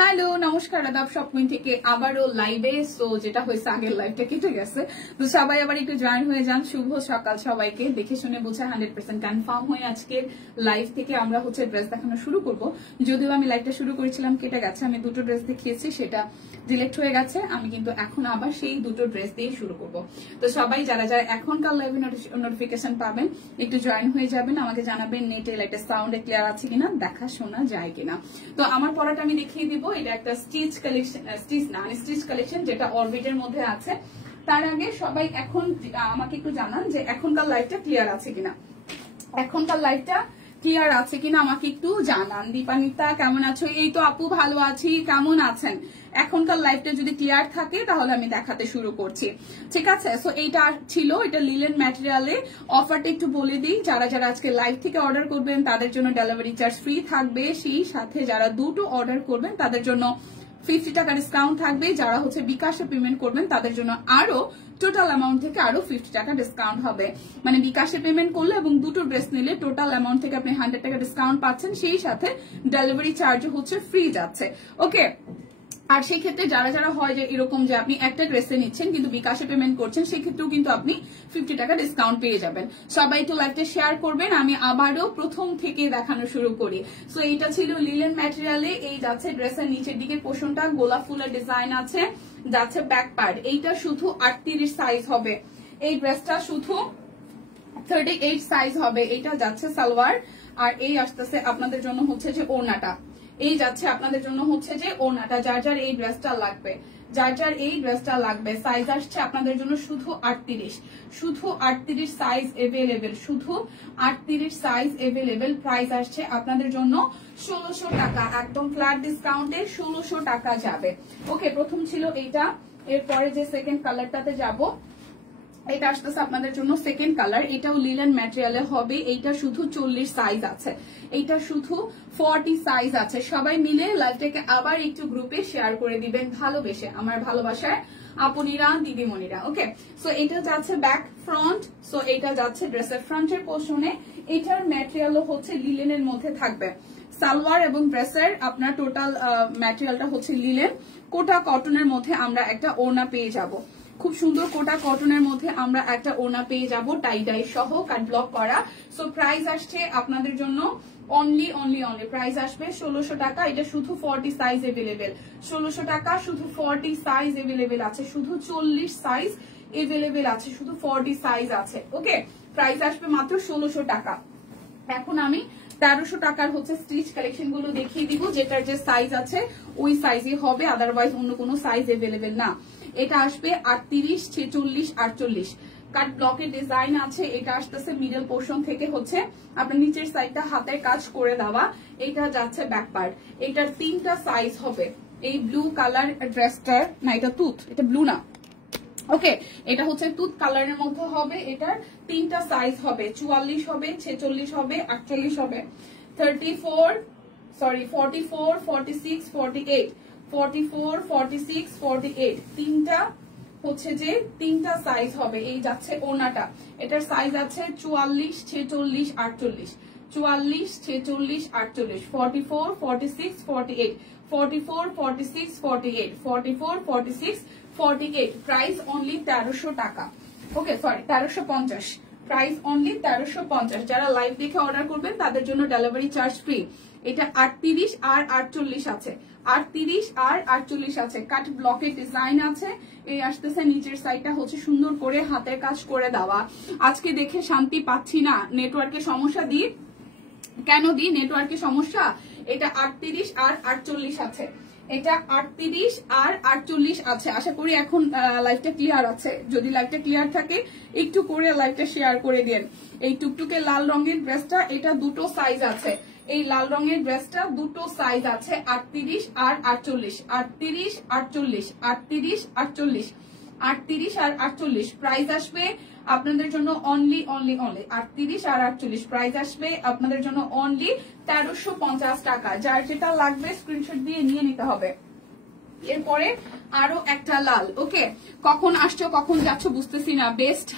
Hello নমস্কার আদাব shopping থেকে আবারও লাইভে। সো যেটা হয়েছে আগের লাইভটা কেটে গেছে, তো সবাই আবার একটু জয়েন হয়ে যান। শুভ সকাল সবাইকে। দেখে শুনে বুঝে 100% কনফার্ম হয়ে আজকের লাইভ থেকে আমরা ড্রেস দেখানো শুরু করব। যদিও আমি লাইভটা শুরু করেছিলাম কেটে গেছে, আমি দুটো ড্রেস দেখিয়েছি সেটা ডিলেক্ট হয়ে গেছে। আমি কিন্তু এখন আবার সেই দুটো ড্রেস দিয়ে শুরু করব। তো সবাই যারা যারা এখনকার লাইভে নোটিফিকেশন পাবেন একটু জয়েন হয়ে যাবেন, আমাকে জানাবেন নেটে লাইটের সাউন্ডে ক্লিয়ার আছে কিনা, দেখা শোনা যায় কিনা। তো আমার পড়াটা আমি দেখিয়ে দিব। এটা একটা স্টিচ কালেকশন, স্টিচ কালেকশন যেটা অরবিটের মধ্যে আছে। তার আগে সবাই এখন আমাকে একটু জানান যে এখনকার লাইভটা ক্লিয়ার আছে কিনা, এখনকার লাইভটা ক্লিয়ার আছে কিনা আমাকে একটু জানান। দীপানিতা কেমন আছো? এই তো আপু ভালো আছি, কেমন আছেন? এখনকার লাইভটা যদি ক্লিয়ার থাকে তাহলে আমি দেখাতে শুরু করছি, ঠিক আছে? সো এইটা ছিল, এটা লিলেন ম্যাটেরিয়ালে। অফারটা একটু বলে দিই, যারা যারা আজকে লাইভ থেকে অর্ডার করবেন তাদের জন্য ডেলিভারি চার্জ ফ্রি থাকবে। সেই সাথে যারা দুটো অর্ডার করবেন তাদের জন্য 50 টাকা ডিসকাউন্ট থাকবে। যারা বিকাশে পেমেন্ট করবেন তাদের জন্য আরো টোটাল অ্যামাউন্ট থেকে আরো 50 টাকা ডিসকাউন্ট হবে। মানে বিকাশে পেমেন্ট করলে এবং দুটো ড্রেস নিলে টোটাল অ্যামাউন্ট থেকে আপনি 100 টাকা ডিসকাউন্ট পাচ্ছেন। সেই সাথে ডেলিভারি চার্জ ফ্রি যাচ্ছে। ওকে, আর সেই ক্ষেত্রে যারা যারা হয় যে এরকম যে আপনি একটা ড্রেসে নিচ্ছেন কিন্তু বিকাশে পেমেন্ট করছেন, সেক্ষেত্রেও কিন্তু আপনি 50 টাকা ডিসকাউন্ট পেয়ে যাবেন। সবাই তো লাইভটা শেয়ার করবেন। আমি আবারও প্রথম থেকে দেখানো শুরু করি। সো এইটা ছিল লিলেন ম্যাটেরিয়ালে। এই যাচ্ছে ড্রেসের নিচের দিকে পোর্শনটা গোলাপ ফুলের ডিজাইন আছে, যাচ্ছে ব্যাক পার্ট। এইটা শুধু 38 সাইজ হবে। এই ড্রেসটা শুধু 38 সাইজ হবে। এইটা যাচ্ছে সালোয়ার, আর এই আসতেছে আপনাদের জন্য যে ওড়নাটা। এই যাচ্ছে আপনাদের জন্য যে ওড়নাটা। যার যার এই ড্রেসটা লাগবে, যার যার এই ড্রেসটা লাগবে, সাইজ আসছে আপনাদের জন্য শুধু 38, শুধু 38 সাইজ এভেলেবেল, শুধু 38 সাইজ এভেলেবেল। প্রাইস আসছে আপনাদের জন্য 1600 টাকা, একদম ফ্ল্যাট ডিসকাউন্টে 1600 টাকা যাবে। ওকে, প্রথম ছিল এইটা। এরপরে যে সেকেন্ড কালারটাতে যাব, এটা আসতেছে আপনাদের জন্য সেকেন্ড কালার। এটাও লিলেন ম্যাটেরিয়ালে হবে। এইটা শুধু 40 সাইজ আছে, এইটা শুধু 40 সাইজ আছে। সবাই মিলে লাইভটাকে আবার একটু গ্রুপে শেয়ার করে দিবেন ভালোবেসে, আমার ভালোবাসায় আপুনিরা দিদিমণিরা। ওকে, সো এটা যাচ্ছে ব্যাক ফ্রন্ট। সো এটা যাচ্ছে ড্রেসের ফ্রন্টের পোর্শনে। এটার ম্যাটেরিয়ালও লিলেনের মধ্যে থাকবে। সালোয়ার এবং ড্রেসের আপনার টোটাল ম্যাটেরিয়ালটা লিলেন। কোটা কটনের মধ্যে আমরা একটা ওড়না পেয়ে যাব। খুব সুন্দর কোটা কটনের মধ্যে আমরা একটা ওড়না পেয়ে যাব, টাই ডাই সহ, কাট ব্লক করা। সো প্রাইস আসছে আপনাদের জন্য অনলি প্রাইস আসবে 1600 টাকা। এটা শুধু 40 সাইজ এভেলেবেল, 1600 টাকা। শুধু 40 সাইজ এভেলেবেল আছে, শুধু 40 সাইজ এভেলেবেল আছে, শুধু 40 সাইজ আছে। ওকে, প্রাইস আসবে মাত্র 1600 টাকা। এখন আমি 1300 টাকার স্টিচ কালেকশন গুলো দেখিয়ে দিব, যেটার যে সাইজ আছে ওই সাইজই হবে, আদারওয়াইজ অন্য কোনো সাইজ এভেলেবেল না। এটা আসবে 38, 46, 48 কাট ব্লকের ডিজাইন আছে। এটা আসতেছে মিডল পোর্শন থেকে আপনার নিচের সাইডটা হাতের কাজ করে দেওয়া। এটা যাচ্ছে ব্যাক পার্ট। এটার 3টা সাইজ হবে। এই ব্লু কালার ড্রেসটার, না এটা তুত, এটা ব্লু না, ওকে, এটা তুত কালারের মধ্যে হবে। এটার 3টা সাইজ হবে, 44 হবে, 46 হবে, 48 হবে, 44, 46, 48, 44, 46, 48, তিনটা তিনটা সাইজ হবে। এই যাচ্ছে ওড়নাটা। এটার সাইজ আছে 44, 46, 48, 44, 46, 48, 44, 46, 48, 44, 46, 48, 44, 46, 48। প্রাইস অনলি 1300 টাকা। ওকে, 1350। Price only 1350। যারা লাইভ দেখে অর্ডার করবেন তাদের জন্য ডেলিভারি চার্জ ফ্রি। এটা 38 আর 48 আছে, 38 আর 48 আছে। কাট ব্লকের ডিজাইন আছে। এই আসতেছে নিচের সাইডটা সুন্দর করে হাতের কাজ করে দেওয়া। আজকে দেখে শান্তি পাচ্ছি না, নেটওয়ার্কের সমস্যা দিই। কেন দিই নেটওয়ার্কের সমস্যা? এটা 38 আর 48 আছে, এটা 38 আর 48 আছে। আশা করি এখন লাইভটা ক্লিয়ার আছে। যদি লাইভটা ক্লিয়ার থাকে একটু করে লাইভটা শেয়ার করে দিন। এই টুকটুকে লাল রঙের ড্রেসটা, এটা দুটো সাইজ আছে। এই লাল রঙের ড্রেসটা দুটো সাইজ আছে, 38 আর 48, 38, 48, 38, 48, 38 আর 48। প্রাইস আসবে আপনাদের জন্য অনলি 38 আর 48। প্রাইস আসবে আপনাদের জন্য অনলি 1350 টাকা। যার যেটা লাগবে স্ক্রিনশট দিয়ে নিয়ে নিতে হবে। এরপরে আরো একটা লাল। ওকে, কখন আসছো কখন যাচ্ছ বুঝতেছি না। বেস্ট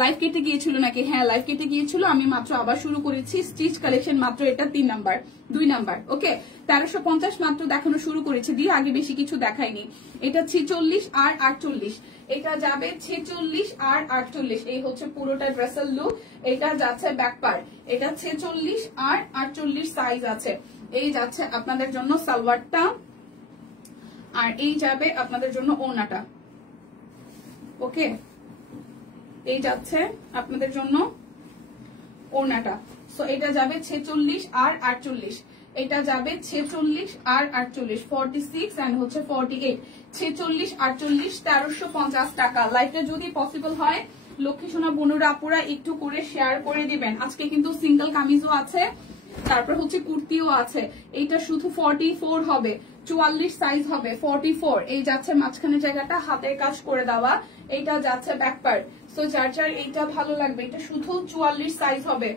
লাইভ কেটে গিয়েছিল নাকি? হ্যাঁ, লাইভ কেটে গিয়েছিল, আমি মাত্র আবার শুরু করেছি। স্টিচ কালেকশন মাত্র এটা 2 নাম্বার। ওকে, 1350 মাত্র দেখানো শুরু করেছে দিয়ে, আগে বেশি কিছু দেখাইনি। এটা 46 আর 48, এটা যাবে 46 আর 48। এই হচ্ছে পুরোটা ড্রেসের লুক। এটা যাচ্ছে ব্যাক পার্ট, এটা 46 আর 48 সাইজ আছে। এই যাচ্ছে আপনাদের জন্য সালোয়ারটা, আর এই যাবে আপনাদের জন্য ওড়নাটা। ওকে, এই যাচ্ছে আপনাদের জন্য ওড়নাটা। সো এটা যাবে 46 আর 48, এটা যাবে 46 আর 48, 46 এন্ড হচ্ছে 48, 46 48 1350 টাকা। লাইভটা যদি পসিবল হয় লক্ষ্মী সোনা বোনুরা আপুরা একটু করে শেয়ার করে দিবেন। আজকে কিন্তু সিঙ্গেল কামিজও আছে, তারপর হচ্ছে কুর্তিও আছে। এইটা শুধু 44 হবে, 44 সাইজ হবে, 44। এই যাচ্ছে মাঝখানে জায়গাটা হাতের কাজ করে দেওয়া, এইটা যাচ্ছে ব্যাক পার্ট। সো যার যার এইটা ভালো লাগবে, এটা শুধু 44 সাইজ হবে,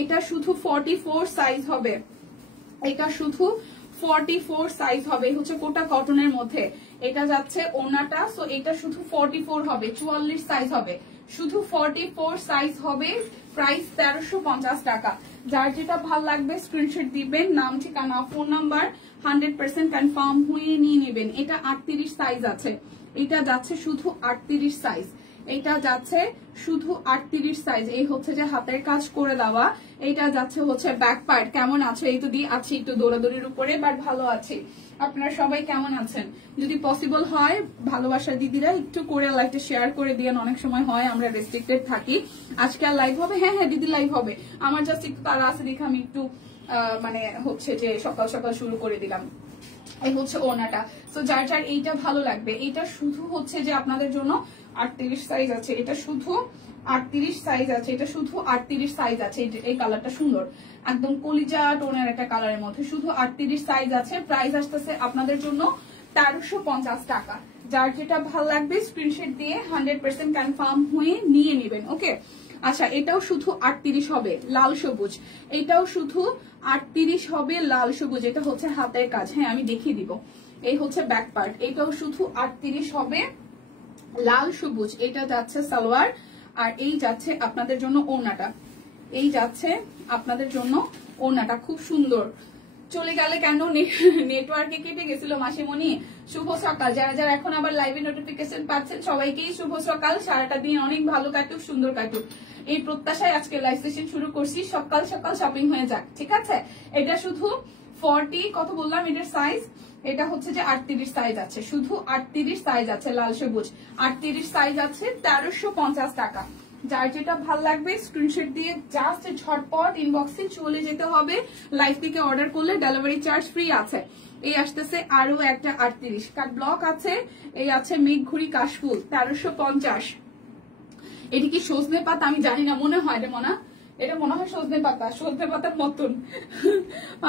এটা শুধু 44 সাইজ হবে, এটা শুধু 44 সাইজ হবে। হচ্ছে কোটা কটনের মধ্যে, এটা যাচ্ছে ওনাটা। সো এটা শুধু 44 হবে, 44 সাইজ হবে, শুধু 44 সাইজ হবে। প্রাইস 1350 টাকা। যার যেটা ভাল লাগবে স্ক্রিনশট দিবেন, নাম ঠিকানা ফোন নাম্বার 100% কনফার্ম হয়ে নিয়ে নেবেন। এটা 38 সাইজ আছে, এটা যাচ্ছে শুধু 38 সাইজ, এটা যাচ্ছে শুধু 38 সাইজ। এই হচ্ছে যে হাতের কাজ করে দেওয়া, এটা যাচ্ছে হচ্ছে ব্যাক পার্ট। কেমন আছে? এই তো দিয়ে আছি একটু দৌড়াদৌড়ির উপরে, বাট ভালো আছি। আপনারা সবাই কেমন আছেন? যদি পসিবল হয় ভালোবাসার দিদিরা একটু করে লাইভটা শেয়ার করে দিয়েন। অনেক সময় হয় আমরা রেস্ট্রিক্টেড থাকি। আজকে আর লাইভ হবে? হ্যাঁ হ্যাঁ দিদি লাইভ হবে। আমার জাস্ট একটু তারা আছে দেখে আমি একটু মানে হচ্ছে যে সকাল সকাল শুরু করে দিলাম। এই হচ্ছে ওড়নাটা। সো যার যার এইটা ভালো লাগবে, এটা শুধু হচ্ছে যে আপনাদের জন্য 38 সাইজ আছে, এটা শুধু 38 সাইজ আছে, এটা শুধু 38 সাইজ আছে। এই কালারটা সুন্দর, একদম কলিজা টোনের একটা কালারের মধ্যে, শুধু 38 সাইজ আছে। প্রাইস আসতেছে আপনাদের জন্য 1350 টাকা। যার যেটা ভালো লাগবে স্ক্রিনশট দিয়ে 100% কনফার্ম হয়ে নিয়ে নেবেন। ওকে, আচ্ছা এটাও শুধু 38 হবে, লাল সবুজ। এটাও শুধু 38 হবে, লাল সবুজ। এটা হচ্ছে হাতের কাজ। হ্যাঁ আমি দেখিয়ে দিব। এই হচ্ছে ব্যাক পার্ট, এটাও শুধু 38 হবে, লাল সবুজ। এটা যাচ্ছে সালোয়ার, আর এই যাচ্ছে আপনাদের জন্য ওড়নাটা। এই যাচ্ছে আপনাদের জন্য ওড়নাটা, খুব সুন্দর। চলে গেলে কেন? নেটওয়ার্কে কেটে গেছিল মাসিমণি। শুভ সকাল। যারা যারা এখন আবার লাইভে নোটিফিকেশন পাচ্ছেন সবাইকেই শুভ সকাল। সারাটা দিন অনেক ভালো কাটুক, সুন্দর কাটুক, এই প্রত্যাশায় আজকে লাইভ সেশন শুরু করছি। সকাল সকাল শপিং হয়ে যাক, ঠিক আছে? এটা শুধু 40 কত বললাম এটার সাইজ? এটা হচ্ছে যে 38 সাইজ আছে, শুধু 38 সাইজ আছে, লাল সবুজ 38 সাইজ আছে, 1350 টাকা। যার যেটা ভাল লাগবে স্ক্রিনশট দিয়ে জাস্ট ঝটপট ইনবক্সে চলে যেতে হবে। লাইভ থেকে অর্ডার করলে ডেলিভারি চার্জ ফ্রি আছে। এই আসতেছে আরো একটা 38 কাট ব্লক আছে। এই আছে মেঘঘুরি কাশফুল 1350। এটি কি সজনে পাতা? আমি জানি না, মনে হয় এটা মনে হয় সজনে পাতার মতন।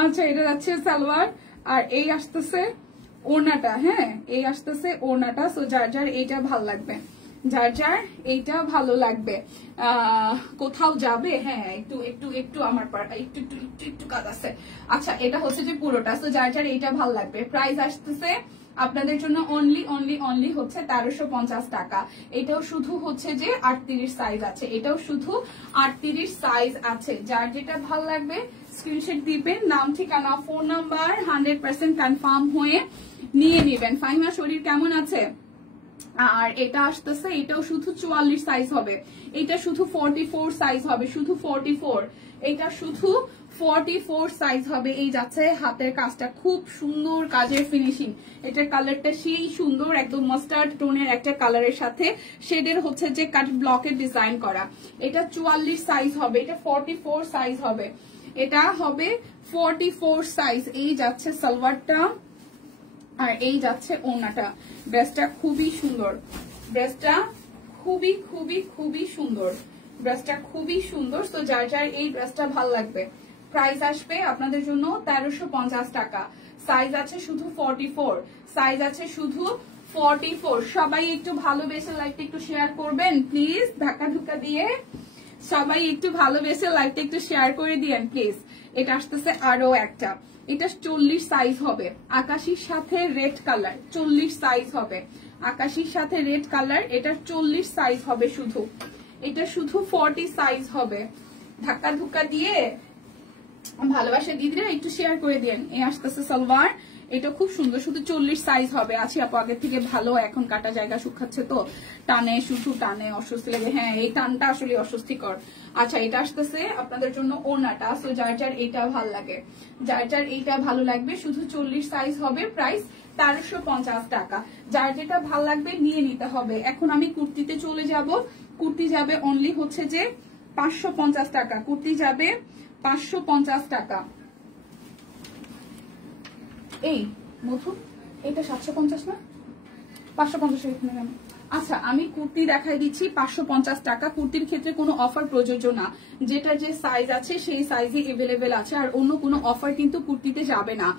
আচ্ছা এটা যাচ্ছে সালোয়ার, আর এই আসতেছে ওড়নাটা। হ্যাঁ এই আসতেছে ওড়নাটা। সো যার যার এইটা ভাল লাগবে, যার যার এইটা ভালো লাগবে, কোথাও যাবে? হ্যাঁ একটু একটু একটু আমার একটু একটু একটু একটু কাজ আছে। আচ্ছা এটা হচ্ছে যে পুরোটা। তো যার যার এইটা ভালো লাগবে। প্রাইস আসতেছে আপনাদের জন্য অনলি হচ্ছে 1350 টাকা। এটাও শুধু হচ্ছে যে 38 সাইজ আছে, এটাও শুধু 38 সাইজ আছে। যার যেটা ভালো লাগবে স্ক্রিনশট দিবেন, নাম ঠিকানা ফোন নাম্বার 100% কনফার্ম হয়ে নিয়ে নেবেন। ফাহিমা শরীর কেমন আছে? আর এটা আসতেছে, এটাও শুধু 44 সাইজ হবে, এটা শুধু 44 সাইজ হবে, শুধু 44। এটা শুধু 44 সাইজ হবে। এই যাচ্ছে হাতের কাজটা, খুব সুন্দর কাজের ফিনিশিং। এটার কালারটা সেই সুন্দর, একদম মাস্টার্ড টোনের একটা কালারের সাথে শেডের হচ্ছে যে কাট ব্লকের ডিজাইন করা। এটা 44 সাইজ হবে, এটা 44 সাইজ হবে, এটা হবে 44 সাইজ। এই যাচ্ছে সালোয়ারটা, আর এই যাচ্ছে ওড়নাটা। ড্রেসটা খুবই সুন্দর, ড্রেসটা খুবই খুবই খুবই সুন্দর, ড্রেসটা খুবই সুন্দর। তো যার যার এই ড্রেসটা ভালো লাগবে প্রাইস আসবে আপনাদের জন্য 1350 টাকা। সাইজ আছে শুধু 44, সাইজ আছে শুধু 44। সবাই একটু ভালোবেসে লাইভটা একটু শেয়ার করবেন প্লিজ, ধাক্কা ধুক্কা দিয়ে সবাই একটু ভালোবেসে লাইভটা একটু শেয়ার করে দিয়েন প্লিজ। এটা আসতেছে আরো একটা, এটা 40 সাইজ হবে, আকাশির সাথে রেড কালার 40 সাইজ হবে, আকাশির সাথে রেড কালার, এটা 40 সাইজ হবে শুধু, এটা শুধু 40 সাইজ হবে। ধাক্কা ধুক্কা দিয়ে ভালোবাসা দিদিরা একটু শেয়ার করে দেন। এই আসতেছে সালোয়ার, এটা খুব সুন্দর, শুধু 40 সাইজ হবে। আছি আপু আগের থেকে ভালো, এখন কাটা জায়গা শুকাচ্ছে তো টানে, শুধু টানে, অস্বস্তি লাগে। হ্যাঁ এই টানটা আসলে অস্বস্তিকর। আচ্ছা এটা আসতেছে আপনাদের জন্য ওড়নাটা, সো যার যার এইটা ভালো লাগে, যার যার এইটা ভালো লাগবে, শুধু 40 সাইজ হবে, প্রাইস 1350 টাকা। যার যেটা ভাল লাগবে নিয়ে নিতে হবে। এখন আমি কুর্তিতে চলে যাব, কুর্তি যাবে অনলি হচ্ছে যে 550 টাকা, কুর্তি যাবে 550 টাকা। এই মধু এটা 750 না, 550 এখানে কেন? আচ্ছা আমি কুর্তি দেখাই দিচ্ছি 550 টাকা। কুর্তির ক্ষেত্রে কোনো অফার প্রযোজ্য না, যেটা যে সাইজ আছে সেই সাইজে এভেলেবেল আছে, আর অন্য কোনো অফার কিন্তু কুর্তিতে যাবে না।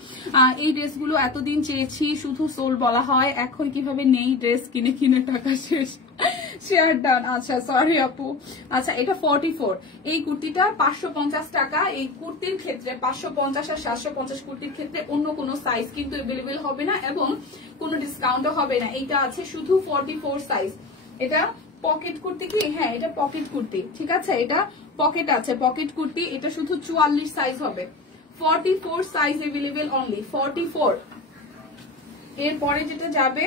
এই ড্রেসগুলো এতদিন চেয়েছি, শুধু সোল বলা হয়, এখন কিভাবে নেই ড্রেস কিনে কিনে টাকা শেষ, শেয়ার ডান। আচ্ছা সরি আপু। আচ্ছা এটা 44, এই কুর্তিটা 550 টাকা। এই কুর্তির ক্ষেত্রে 550 আর 750 কুর্তির ক্ষেত্রে অন্য কোনো সাইজ কিন্তু এভেলেবেল হবে না এবং কোনো ডিসকাউন্টও হবে না। এইটা আছে শুধু 44 সাইজ। এটা পকেট কুর্তি কি? হ্যাঁ এটা পকেট কুর্তি, ঠিক আছে, এটা পকেট আছে, পকেট কুর্তি। এটা শুধু 44 সাইজ হবে, 44 সাইজ এভেলেবেল অনলি 44। এরপরে যেটা যাবে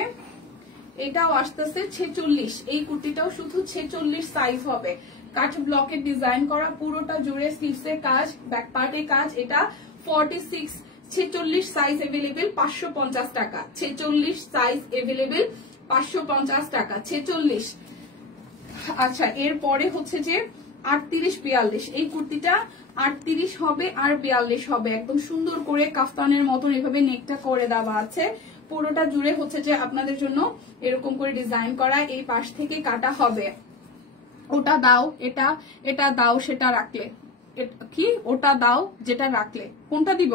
এটাও আসতেছে 46, এই কুর্তিটাও শুধু 46 সাইজ হবে, কাট ব্লকের ডিজাইন করা, পুরোটা জুড়ে স্লিভসের কাজ, ব্যাক পার্টের কাজ। এটা 46, 46 সাইজ এভেলেবেল 550 টাকা, 46 সাইজ এভেলেবেল 550 টাকা, 46। আচ্ছা এরপরে হচ্ছে যে 38, 42, এই কুর্তিটা 38 হবে আর 42 হবে, একদম সুন্দর করে কাফতানের মতন এভাবে নেকটা করে দেওয়া আছে, পুরোটা জুড়ে হচ্ছে যে আপনাদের জন্য এরকম করে ডিজাইন করা, এই পাশ থেকে কাটা হবে। ওটা দাও, এটা এটা দাও, সেটা রাখলে কি, ওটা দাও যেটা রাখলে, কোনটা দিব?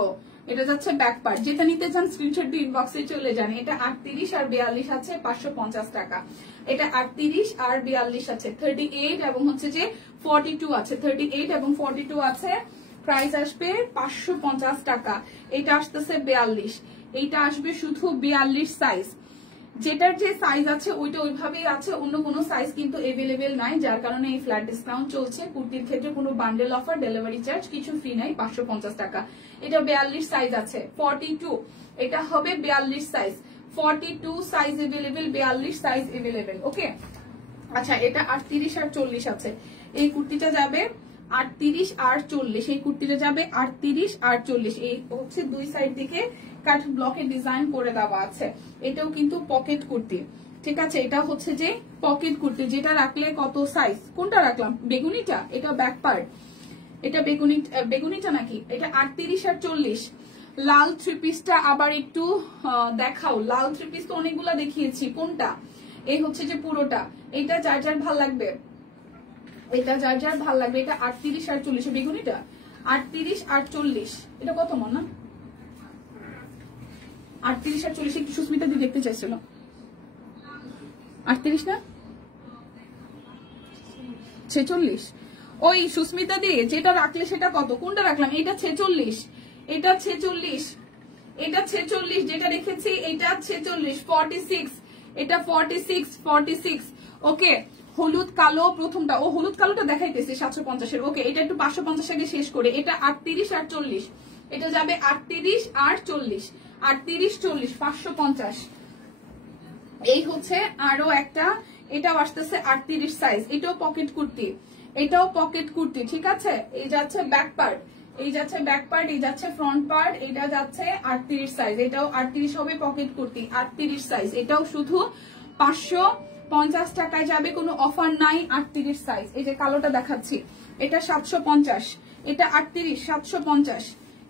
এটা যাচ্ছে ব্যাক পার্ট, যেটা নিতে চান স্ক্রিনশট দিয়ে ইনবক্সে চলে যান। এটা 38 আর 42 আছে 550 টাকা, এটা 38 আর 42 আছে 38 এবং হচ্ছে যে 42 আছে, 38 এবং 42 আছে, প্রাইস আসবে 550 টাকা। এটা আসতেছে 42, এইটা আসবে শুধু 42 সাইজ। যেটার যে সাইজ আছে ওইটা ওইভাবেই আছে, অন্য কোনো সাইজ কিন্তু এভেলেবেল নাই, যার কারণে এই ফ্ল্যাট ডিসকাউন্ট চলছে। কুর্তির ক্ষেত্রে কোনো বান্ডেল অফার, ডেলিভারি চার্জ কিছু ফ্রি নাই, 550 টাকা। এটা 42 সাইজ আছে, 42, এটা হবে 42 size, 42 size available, 42 size available. Okay আচ্ছা এটা 38 আর 40 আছে, এই কুর্তিটা যাবে 38 আর 40, এই কুর্তিটা যাবে 38 আর 40। এই হচ্ছে দুই সাইড থেকে কাট ব্লকে ডিজাইন করে দেওয়া আছে। এটাও কিন্তু পকেট কুর্তি, ঠিক আছে, এটা হচ্ছে যে পকেট কুর্তি, যেটা রাখলে কত সাইজ, কোনটা রাখলাম, বেগুনিটা, এটা ব্যাক পার্ট, এটা বেগুনিটা নাকি, এটা 38 আর 40। লাল থ্রি পিসটা আবার একটু দেখাও, লাল থ্রি পিস তো অনেকগুলা দেখিয়েছি, কোনটা? এই হচ্ছে যে পুরোটা, এটা যার যার ভাল লাগবে, এটা যার যার ভাল লাগবে। এটা 38 আর 40, বেগুনিটা 38 আর 40, এটা কত মন না, 38 আর 40, একটু সুস্মিতা দি দেখতে চাইছিল, 38 না 46, ওই সুস্মিতা দি যেটা রাখলে সেটা কত, কোনটা রাখলাম, এটা 46, এটা 46, এটা 46, যেটা রেখেছি এটা 46, 46, এটা 46, 46। ওকে হলুদ কালো প্রথমটা, ও হলুদ কালোটা দেখাইতেছে 750-এর। ওকে এটা একটু 550 আগে শেষ করে, এটা 38 আর 40, এটা যাবে 38 আর 40, 38, 40, 550। এই হচ্ছে আরো একটা, এটাও আসতেছে 38 সাইজ, এটাও পকেট কুর্তি, এটাও পকেট কুর্তি, ঠিক আছে। এই যাচ্ছে ব্যাক পার্ট, এই যাচ্ছে ব্যাক পার্ট, এই যাচ্ছে ফ্রন্ট পার্ট, এটা যাচ্ছে 38 সাইজ, এটাও 38 হবে, পকেট কুর্তি 38 সাইজ, এটাও শুধু 550 টাকায় যাবে, কোনো অফার নাই, 38 সাইজ। এই যে কালোটা দেখাচ্ছি, এটা 750, এটা 38, 750,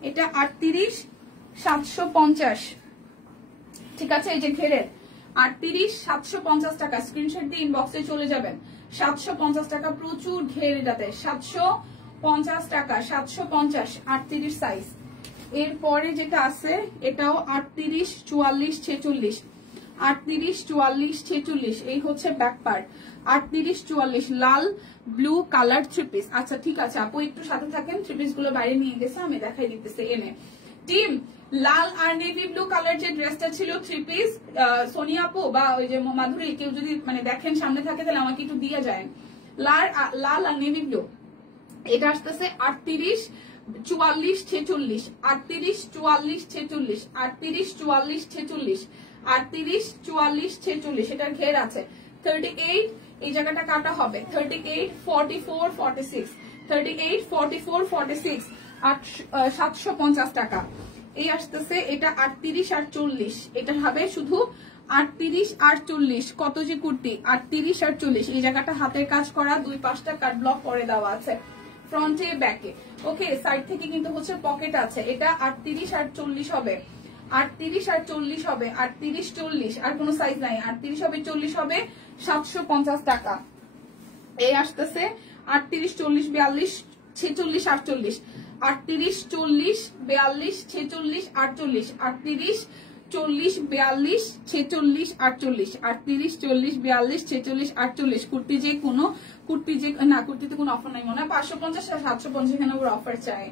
এটা 38, 750, ঠিক আছে। এই যে ঘেরের 38, 750 টাকা, স্ক্রিনশট দিয়ে ইনবক্সে চলে যাবেন। 750 টাকা, প্রচুর ঘের এটাতে, 750 টাকা, 750, 38 সাইজ। এরপরে যেটা আছে এটাও 38, 44, 46, 38, 44, 46, এই হচ্ছে ব্যাক পার্ট, 38, 44, লাল ব্লু কালার থ্রি পিস। আচ্ছা ঠিক আছে আপু একটু সাথে থাকেন, থ্রি পিস গুলো বাইরে নিয়ে গেছে, আমি দেখাই দিতেছি এনে। টিম লাল আর নেভি ব্লু কালার যে ড্রেসটা ছিল 3 পিস, সোনিয়া আপু বা ওই যে মাধুরী কেউ যদি মানে দেখেন সামনে থাকে তাহলে আমাকে একটু দিয়ে যায়। লাল আর নেভি ব্লু, এটা আসতেছে 38 44 46, 38 44 46, 38 44 46, 38 44 46, এটার ঘের আছে 38, এই জায়গাটা কাটা হবে 38 44 46, 38 44 46 750 টাকা। এই আসতেছে এটা 38 আর 40, এটা হবে শুধু 38 আর 40। কত যে কুর্তি 38 আর 40, এই জায়গাটা হাতের কাজ করা, দুই পাশটা কাট ব্লক করে দেওয়া আছে ফ্রন্টে ব্যাকে। ওকে, সাইড থেকে কিন্তু হচ্ছে পকেট আছে। এটা 38 আর 40 হবে, 38 আর 40 হবে, 38 40, আর কোনো সাইজ নাই, 38 হবে 40 হবে 750 টাকা। এই আসতেছে 38 40 42 46 48, 38 40 42 46 48, 38 40 42 46 48, 38 40 42 46 48। কুর্তি যে কোনো না, কুর্তিতে কোনো অফার নাই মনে হয়, 550 আর 750 এখানে ওর অফার চাই,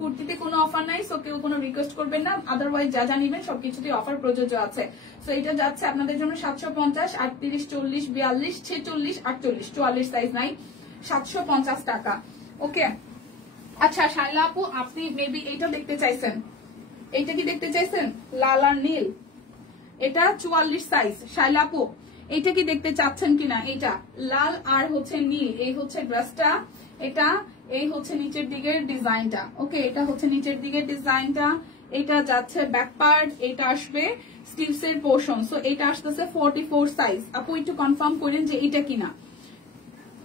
কুর্তিতে কোনো অফার নাই। সো কেউ কোনো রিকোয়েস্ট করবেন না, আদারওয়াইজ যা যা নিবেন সবকিছুতে অফার প্রযোজ্য আছে। সো এটা যাচ্ছে আপনাদের জন্য 750, 38 40 42 46 48, 44 সাইজ নাই, 750 টাকা। ওকে, আচ্ছা শাইলা আপু আপনি মেবি এইটা দেখতে চাইছেন, এইটা কি দেখতে চাইছেন? লাল আর নীল, এটা 44 সাইজ। শাইলা আপু এইটা কি দেখতে চাচ্ছেন কিনা? এটা লাল আর হচ্ছে নীল, এই হচ্ছে ড্রেসটা, এটা এই হচ্ছে নিচের দিকের ডিজাইনটা। ওকে, এটা হচ্ছে নিচের দিকের ডিজাইনটা, এটা যাচ্ছে ব্যাক পার্ট, এটা আসবে স্লিভস এর পোর্শন। সো এটা আসতেছে 44 সাইজ। আপু একটু কনফার্ম করেন যে এটা কিনা,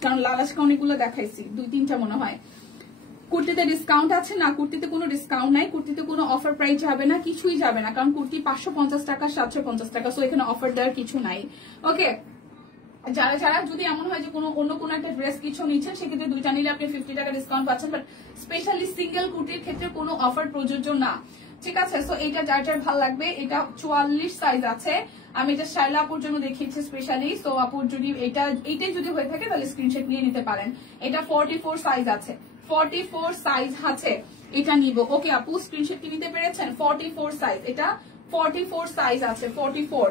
কারণ লাল আজকে অনেকগুলো দেখাইছি, 2-3টা মনে হয়। কুর্তিতে ডিসকাউন্ট আছে না? কুর্তিতে কোনো ডিসকাউন্ট নাই, কুর্তিতে কোনো অফার প্রাইস যাবে না, কিছুই যাবে না, কারণ কুর্তি 550 টাকা 750 টাকা। সো এখানে অফার দেওয়ার কিছু নাই। ওকে, যারা যারা যদি এমন হয় যে অন্য কোনো একটা ড্রেস কিছু নিচ্ছেন, সেক্ষেত্রে দুইটা নিলে আপনি 50 টাকা ডিসকাউন্ট পাচ্ছেন, বাট স্পেশালি সিঙ্গেল কুর্তির ক্ষেত্রে কোনো অফার প্রযোজ্য না। ঠিক আছে, সো এটা যার যার ভালো লাগবে। এটা 44 সাইজ আছে, আমি এটা শাইলা আপুর জন্য দেখিয়েছি স্পেশালি। সো আপুর যদি এইটাই যদি হয়ে থাকে তাহলে স্ক্রিনশট নিয়ে নিতে পারেন। এটা 44 সাইজ আছে, 44 সাইজ আছে, এটা নিব। ওকে আপু স্ক্রিনশট কি নিতে পেরেছেন? 44 সাইজ, এটা 44 সাইজ আছে, 44।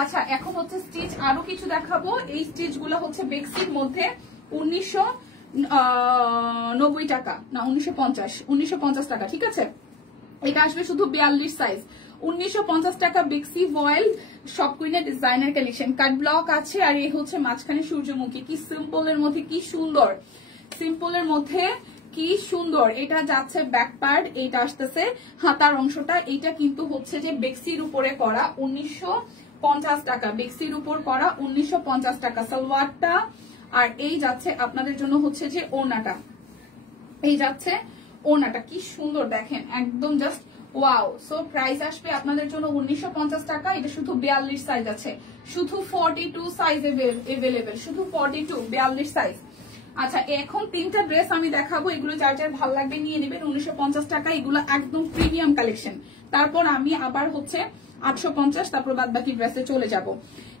আচ্ছা, এখন হচ্ছে স্টিচ আরো কিছু দেখাবো। এই স্টিচ গুলো হচ্ছে বেক্সির মধ্যে 1990 টাকা না 1950 টাকা। ঠিক আছে, এটা আসবে শুধু 42 সাইজ, 1950 টাকা। বেক্সি ভয়েল সব কুইনের ডিজাইনার কালেকশন, কাট ব্লক আছে, আর এই হচ্ছে মাঝখানে সূর্যমুখী। কি সিম্পলের মধ্যে কি সুন্দর, সিম্পলের মধ্যে কি সুন্দর। এটা যাচ্ছে ব্যাক পার্ট, এইটা আসতেছে হাতার অংশটা। এইটা কিন্তু হচ্ছে যে বেক্সির উপরে করা 1950 টাকা, বেক্সির উপর করা 1950 টাকা সালোয়ারটা। আর এই যাচ্ছে আপনাদের জন্য হচ্ছে যে ওড়নাটা, এই যাচ্ছে ওড়নাটা, কি সুন্দর দেখেন, একদম জাস্ট ওয়াও। সো প্রাইস আসবে আপনাদের জন্য 1950 টাকা। এটা শুধু 42 সাইজ আছে, শুধু 42 সাইজ এভেলেবেল, শুধু 42 42 সাইজ। আচ্ছা, এখন 3টা ড্রেস আমি দেখাবো, এগুলো যার যার ভালো লাগবে নিয়ে নেবেন। 1950 টাকা, এগুলো একদম প্রিমিয়াম কালেকশন। তারপর আমি আবার হচ্ছে 850, তারপর বাদ বাকি ড্রেসে চলে যাব।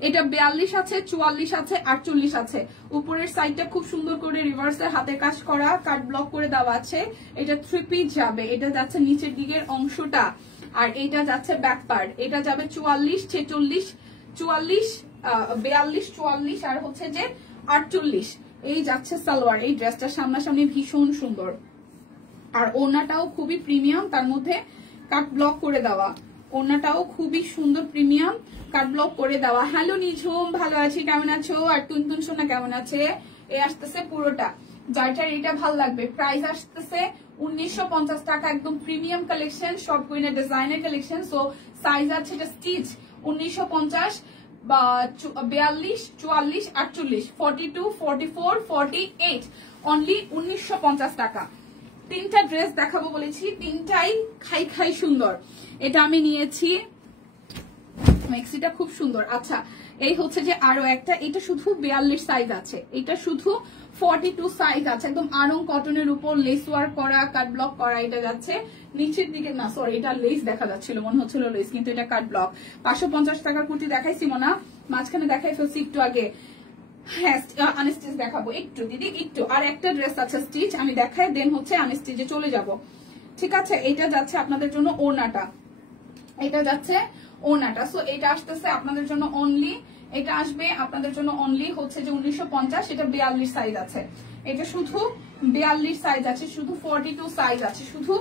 এটা 42 আছে, 44 আছে, 48 আছে। উপরের সাইডটা খুব সুন্দর করে রিভার্সে হাতে কাজ করা, কাট ব্লক করে দেওয়া আছে। এটা 3 পিস যাবে, এটা যাচ্ছে নিচের দিকের অংশটা, আর এটা যাচ্ছে ব্যাক পার্ট। এটা যাবে 44 46 44 42 44 আর হচ্ছে যে 48। এই যাচ্ছে সালোয়ার। এই ড্রেসটা সামনাসামনি ভীষণ সুন্দর, আর ওড়নাটাও খুবই প্রিমিয়াম, তার মধ্যে কাট ব্লক করে দেওয়া। ওড়নাটাও খুবই সুন্দর, প্রিমিয়াম, কাট ব্লক করে দেওয়া। হ্যালো নিঝুম, ভালো আছি, কেমন আছো? আর টুনটুন সোনা কেমন আছে? এই আসতেছে পুরোটা, যার যার এটা ভালো লাগবে। প্রাইস আসতেছে 1950 টাকা, একদম প্রিমিয়াম কালেকশন, সব কুইনের ডিজাইনের কালেকশন। সো সাইজ আছে, এটা স্টিচ 1950 42 44 48 42 44 48, অনলি 1950 টাকা। 3টা ড্রেস দেখাবো বলেছি, 3টাই খাই খাই সুন্দর। এটা আমি নিয়েছি, মেক্সিটা খুব সুন্দর। আচ্ছা, এই হচ্ছে যে আরো একটা, এটা শুধু 42 সাইজ আছে, এটা শুধু 42 সাইজ আছে, একদম আরং কটনের উপর লেস ওয়ার্ক করা, কাট ব্লক করা। এটা যাচ্ছে নিচের দিকে, না সরি এটা লেস দেখা যাচ্ছিল, মনে হচ্ছিল লেস, কিন্তু এটা কাট ব্লক। 550 টাকার কুর্তি দেখাইছি মনে, মাঝখানে দেখাই ফেলছি একটু আগে। হ্যাঁ, আনস্টিচ দেখাবো একটু দিদি, একটু। আর একটা ড্রেস আছে স্টিচ, আমি দেখাই, দেন হচ্ছে আনস্টিচে চলে যাব। ঠিক আছে, এটা যাচ্ছে আপনাদের জন্য ওড়নাটা, এটা যাচ্ছে ওড়নাটা। সো এটা আসতেছে আপনাদের জন্য অনলি, এটা আসবে আপনাদের জন্য অনলি হচ্ছে যে 1950, এটা 42 সাইজ আছে, এটা শুধু 42 সাইজ আছে, শুধু 42 সাইজ আছে, শুধু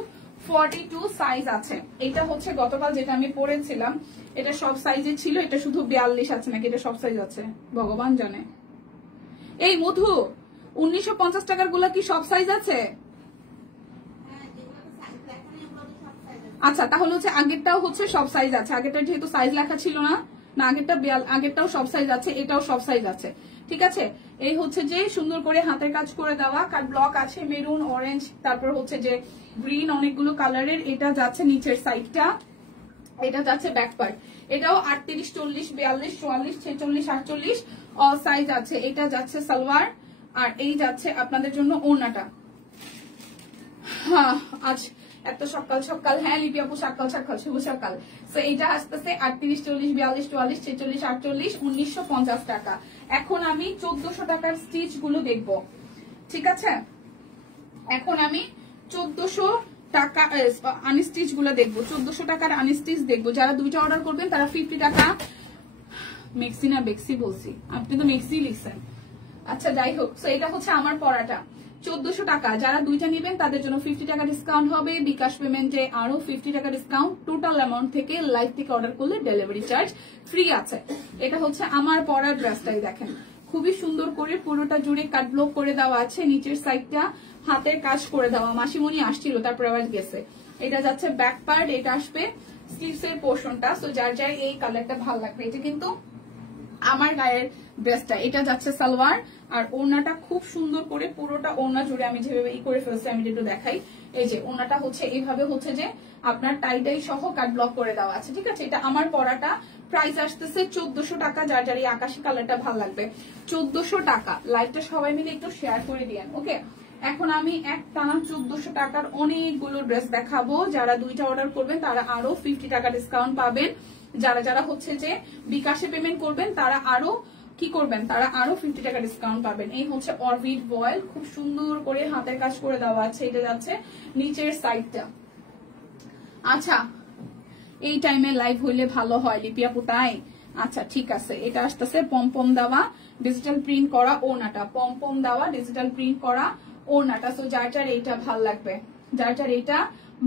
42 সাইজ আছে। এটা হচ্ছে গতকাল যেটা আমি পরেছিলাম, এটা সব সাইজে ছিল, এটা শুধু 42 আছে নাকি এটা সব সাইজ আছে ভগবান জানে। এই মধু 1950 টাকার গুলা কি সব সাইজ আছে? আচ্ছা তাহলে হচ্ছে আগেরটাও হচ্ছে সব সাইজ আছে, আগেরটা যেহেতু সাইজ লেখা ছিল না, না আগেরটাও সব সাইজ আছে, এটাও সব সাইজ আছে। ঠিক আছে, এই হচ্ছে যে সুন্দর করে হাতের কাজ করে দেওয়া, কাট ব্লক আছে মেরুন, অরেঞ্জ, তারপর হচ্ছে যে গ্রিন, অনেকগুলো কালারের। এটা যাচ্ছে নিচের সাইডটা, এটা যাচ্ছে ব্যাক পার্ট, এটাও 38, 40, 42, 44, 46, 48 অল সাইজ আছে। এটা যাচ্ছে সালোয়ার, আর এই যাচ্ছে আপনাদের জন্য ওড়নাটা। হ্যাঁ আজ এত সকাল সকাল, হ্যাঁ লিপি আপু সকাল সকাল, শুভ সকাল। তো এটা আসতেছে 38, 40, 42, 44, 46, 48, 1950 টাকা। এখন আমি 1400 টাকার স্টিচ গুলো দেখবো। ঠিক আছে, এখন আমি 1400 টাকা আনস্টিচ গুলো দেখবো, 1400 টাকার আনস্টিচ দেখবো। যারা দুইটা অর্ডার করবেন তারা 50 টাকা, মেক্সি না বেক্সি বলছি, আপনি তো মেক্সি লিখছেন। আচ্ছা যাই হোক, তো এটা হচ্ছে আমার পড়াটা 1400 টাকা। যারা দুইটা নেবেন তাদের জন্য 50 টাকা ডিসকাউন্ট হবে, বিকাশ পেমেন্টে আরো 50 টাকা ডিসকাউন্ট, টোটাল অ্যামাউন্ট থেকে লাইভ থেকে অর্ডার করলে ডেলিভারি চার্জ ফ্রি আছে। এটা হচ্ছে আমার পড়ার ড্রেসটাই দেখেন, খুবই সুন্দর করে পুরোটা জুড়ে কাট ব্লক করে দেওয়া আছে, নিচের সাইডটা হাতের কাজ করে দেওয়া। মাসিমণি আসছিল তারপর আবার গেছে। এটা যাচ্ছে ব্যাক পার্ট, এটা আসবে স্লিভস এর পোর্শনটা। সো যার যার এই কালারটা ভালো লাগবে, এটা কিন্তু আমার গায়ের ড্রেসটা। এটা যাচ্ছে সালোয়ার, আর ওড়নাটা খুব সুন্দর করে পুরোটা ওড়না জুড়ে আমি যেভাবে করে ফেলছি আমি একটু দেখাই। এই যে ওড়নাটা হচ্ছে এইভাবে হচ্ছে যে আপনার টাইটাই সহ কাট ব্লক করে দেওয়া আছে। ঠিক আছে, এটা আমার পরাটা। প্রাইস আসতেছে 1400 টাকা। যার যার এই আকাশি কালারটা ভালো লাগবে 1400 টাকা। লাইভটা সবাই মিলে একটু শেয়ার করে দিয়েন। ওকে, এখন আমি এক টানা 1400 টাকার অনেকগুলো ড্রেস দেখাবো। যারা দুইটা অর্ডার করবেন তারা আরো 50 টাকা ডিসকাউন্ট পাবেন। যারা যারা হচ্ছে যে বিকাশে পেমেন্ট করবেন তারা আরো কি করবেন, তারা আরো 50 টাকা ডিসকাউন্ট পাবেন। এই হচ্ছে অরবিট ভয়েল, খুব সুন্দর করে হাতের কাজ করে দেওয়া আছে। এটা যাচ্ছে নিচের সাইডটা। আচ্ছা, এই টাইমে লাইভ হইলে ভালো হয় লিপি আপু, তাই? আচ্ছা ঠিক আছে, এটা আসতেছে পমপম দেওয়া ডিজিটাল প্রিন্ট করা ওড়নাটা, পমপম দেওয়া ডিজিটাল প্রিন্ট করা ওড়নাটা। সো যার যার এইটা ভাল লাগবে, যার যার এইটা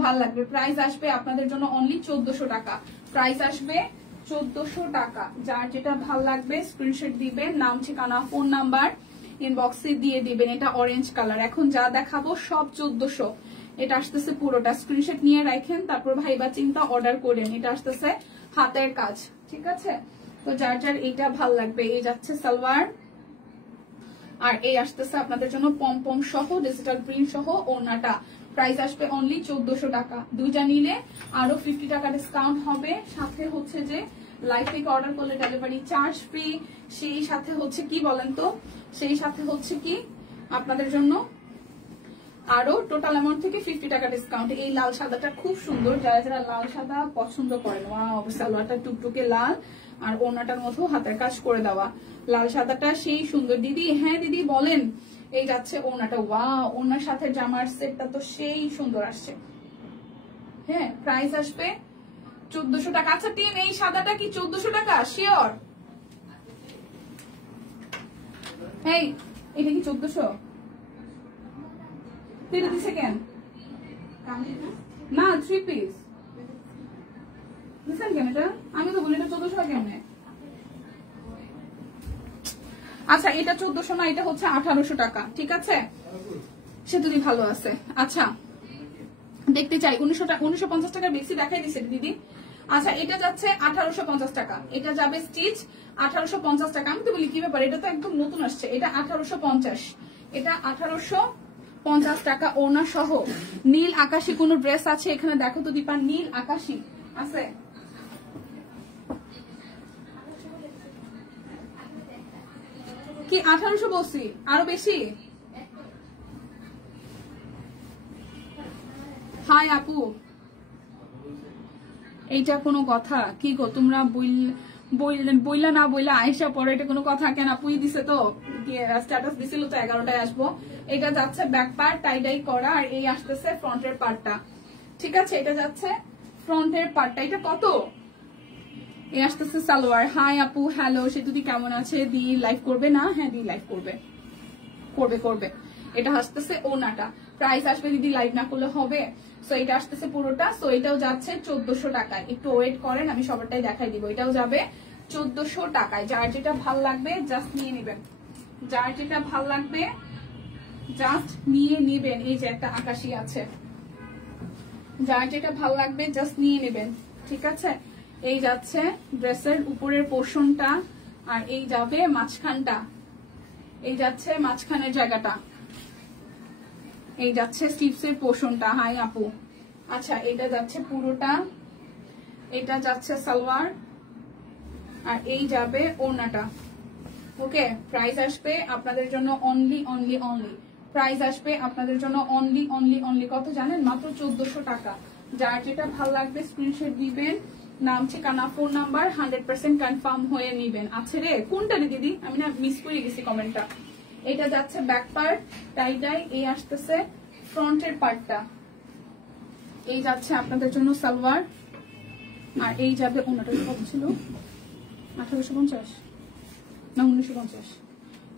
ভাল লাগবে। প্রাইস আসবে আপনাদের জন্য অনলি 1400 টাকা। প্রাইস আসবে 1400 টাকা। যার যেটা ভাল লাগবে স্ক্রিনশট দিবেন, নাম ঠিকানা ফোন নাম্বার ইনবক্সে দিয়ে দিবেন। এটা অরেঞ্জ কালার। এখন যা দেখাবো সব 1400। এটা আসতেছে পুরোটা, স্ক্রিনশট নিয়ে রাখেন, তারপর ভাইবা চিন্তা অর্ডার করেন। এটা আসতেছে হাতের কাজ। ঠিক আছে, তো যার যার এইটা ভাল লাগবে। এই যাচ্ছে সালোয়ার, আর এই আসতেছে আপনাদের জন্য পমপম সহ ডিজিটাল প্রিন্ট সহ ওড়নাটা। প্রাইস আসবে অনলি 1400 টাকা। দুইটা নিলে আরো 50 টাকা ডিসকাউন্ট হবে। সাথে হচ্ছে যে লাইভ থেকে অর্ডার করলে ডেলিভারি চার্জ ফ্রি। সেই সাথে হচ্ছে কি বলেন তো, সেই সাথে হচ্ছে কি আপনাদের জন্য আরো টোটাল অ্যামাউন্ট থেকে 50 টাকা ডিসকাউন্ট। এই লাল সাদাটা খুব সুন্দর, যারা যারা লাল সাদা পছন্দ করেন। ওয়াও, সালোয়ারটা টুকটুকে লাল আর ওড়নাটার মধ্যেও হাতের কাজ করে দেওয়া। লাল সাদাটা সেই সুন্দর। দিদি, হ্যাঁ দিদি বলেন। এই যাচ্ছে ওড়নাটা। ওয়াও, ওড়নার সাথে জামার সেটটা তো সেই সুন্দর আসছে। হ্যাঁ, প্রাইস আসবে 1400 টাকা। আচ্ছা টিম, এই সাদাটা কি 1400 টাকা শিওর? এই এটা কি 1400? না 3 পিস বুঝছেন কেন? এটা আমি তো বলি এটা 1400 টাকা কেমনে? আচ্ছা এটা 1400 না, এটা হচ্ছে 1800 টাকা। ঠিক আছে, সে যদি ভালো আছে। আচ্ছা দেখতে চাই 1950 টাকার বেশি দেখাই দিছে দিদি। আচ্ছা এটা যাচ্ছে 1850 টাকা। এটা যাবে স্টিচ 1850 টাকা। আমি তো বলি কি ব্যাপার, এটা তো একদম নতুন আসছে। এটা 1850, এটা 1850 টাকা ওড়না সহ। নীল আকাশি কোন ড্রেস আছে এখানে দেখো তো দীপা, নীল আকাশি আছে? কি 1800 বলছি? আরো বেশি? হাই আপু, এইটা কোনো কথা? কি গো তোমরা বইলা না বইলা আয়সা পরে, এটা কোনো কথা? কেন আপুই দিছে তো, স্ট্যাটাস দিছিল তো 11টায় আসবো। এটা যাচ্ছে ব্যাক পার্ট টাই ডাই করা, আর এই আসতেছে ফ্রন্টের পার্টটা। ঠিক আছে, এটা যাচ্ছে ফ্রন্টের পার্টটা। এটা কত? এই আসতেছে সালোয়ার। হাই আপু, হ্যালো সেতুদি, কেমন আছে? দি লাইভ করবে না? হ্যাঁ দি লাইভ করবে, করবে করবে। এটা আসতেছে ওনাটা। প্রাইস আসবে দিদি, লাইভ না করলে হবে। সো এটা আসতেছে পুরোটা। সো এটাও যাচ্ছে 1400 টাকায়। একটু ওয়েট করেন, আমি সবারটাই দেখাই দিব। এটাও যাবে 1400 টাকায়। যার যেটা ভাল লাগবে জাস্ট নিয়ে নেবেন, যার যেটা ভাল লাগবে জাস্ট নিয়ে নেবেন। এই যে একটা আকাশি আছে, যার যেটা ভাল লাগবে জাস্ট নিয়ে নেবেন। ঠিক আছে, এই যাচ্ছে ড্রেসের উপরের পোর্শনটা, আর এই যাবে মাঝখানটা, এই যাচ্ছে মাঝখানের জায়গাটা, এই যাচ্ছে স্লিভসের পোর্শনটা। হাই আপু, আচ্ছা এটা যাচ্ছে পুরোটা, এটা যাচ্ছে সালোয়ার, আর এই যাবে ওড়নাটা। ওকে, প্রাইস আসবে আপনাদের জন্য অনলি অনলি অনলি, প্রাইস আসবে আপনাদের জন্য অনলি অনলি অনলি কত জানেন? মাত্র 1400 টাকা। যার যেটা ভাল লাগবে স্ক্রিনশট দিবেন, নাম ঠিকানা ফোন নাম্বার 100% কনফার্ম হয়ে নিবেন। আছে রে, কোনটা রে দিদি? আমি না মিস করে গেছি কমেন্টটা। এটা যাচ্ছে ব্যাক পার্ট টাই টাই, এই আসতেছে ফ্রন্টের পার্টটা, এই যাচ্ছে আপনাদের জন্য সালোয়ার, আর এই যাবে ওনাটা। কত ছিল? 1850 না 1950।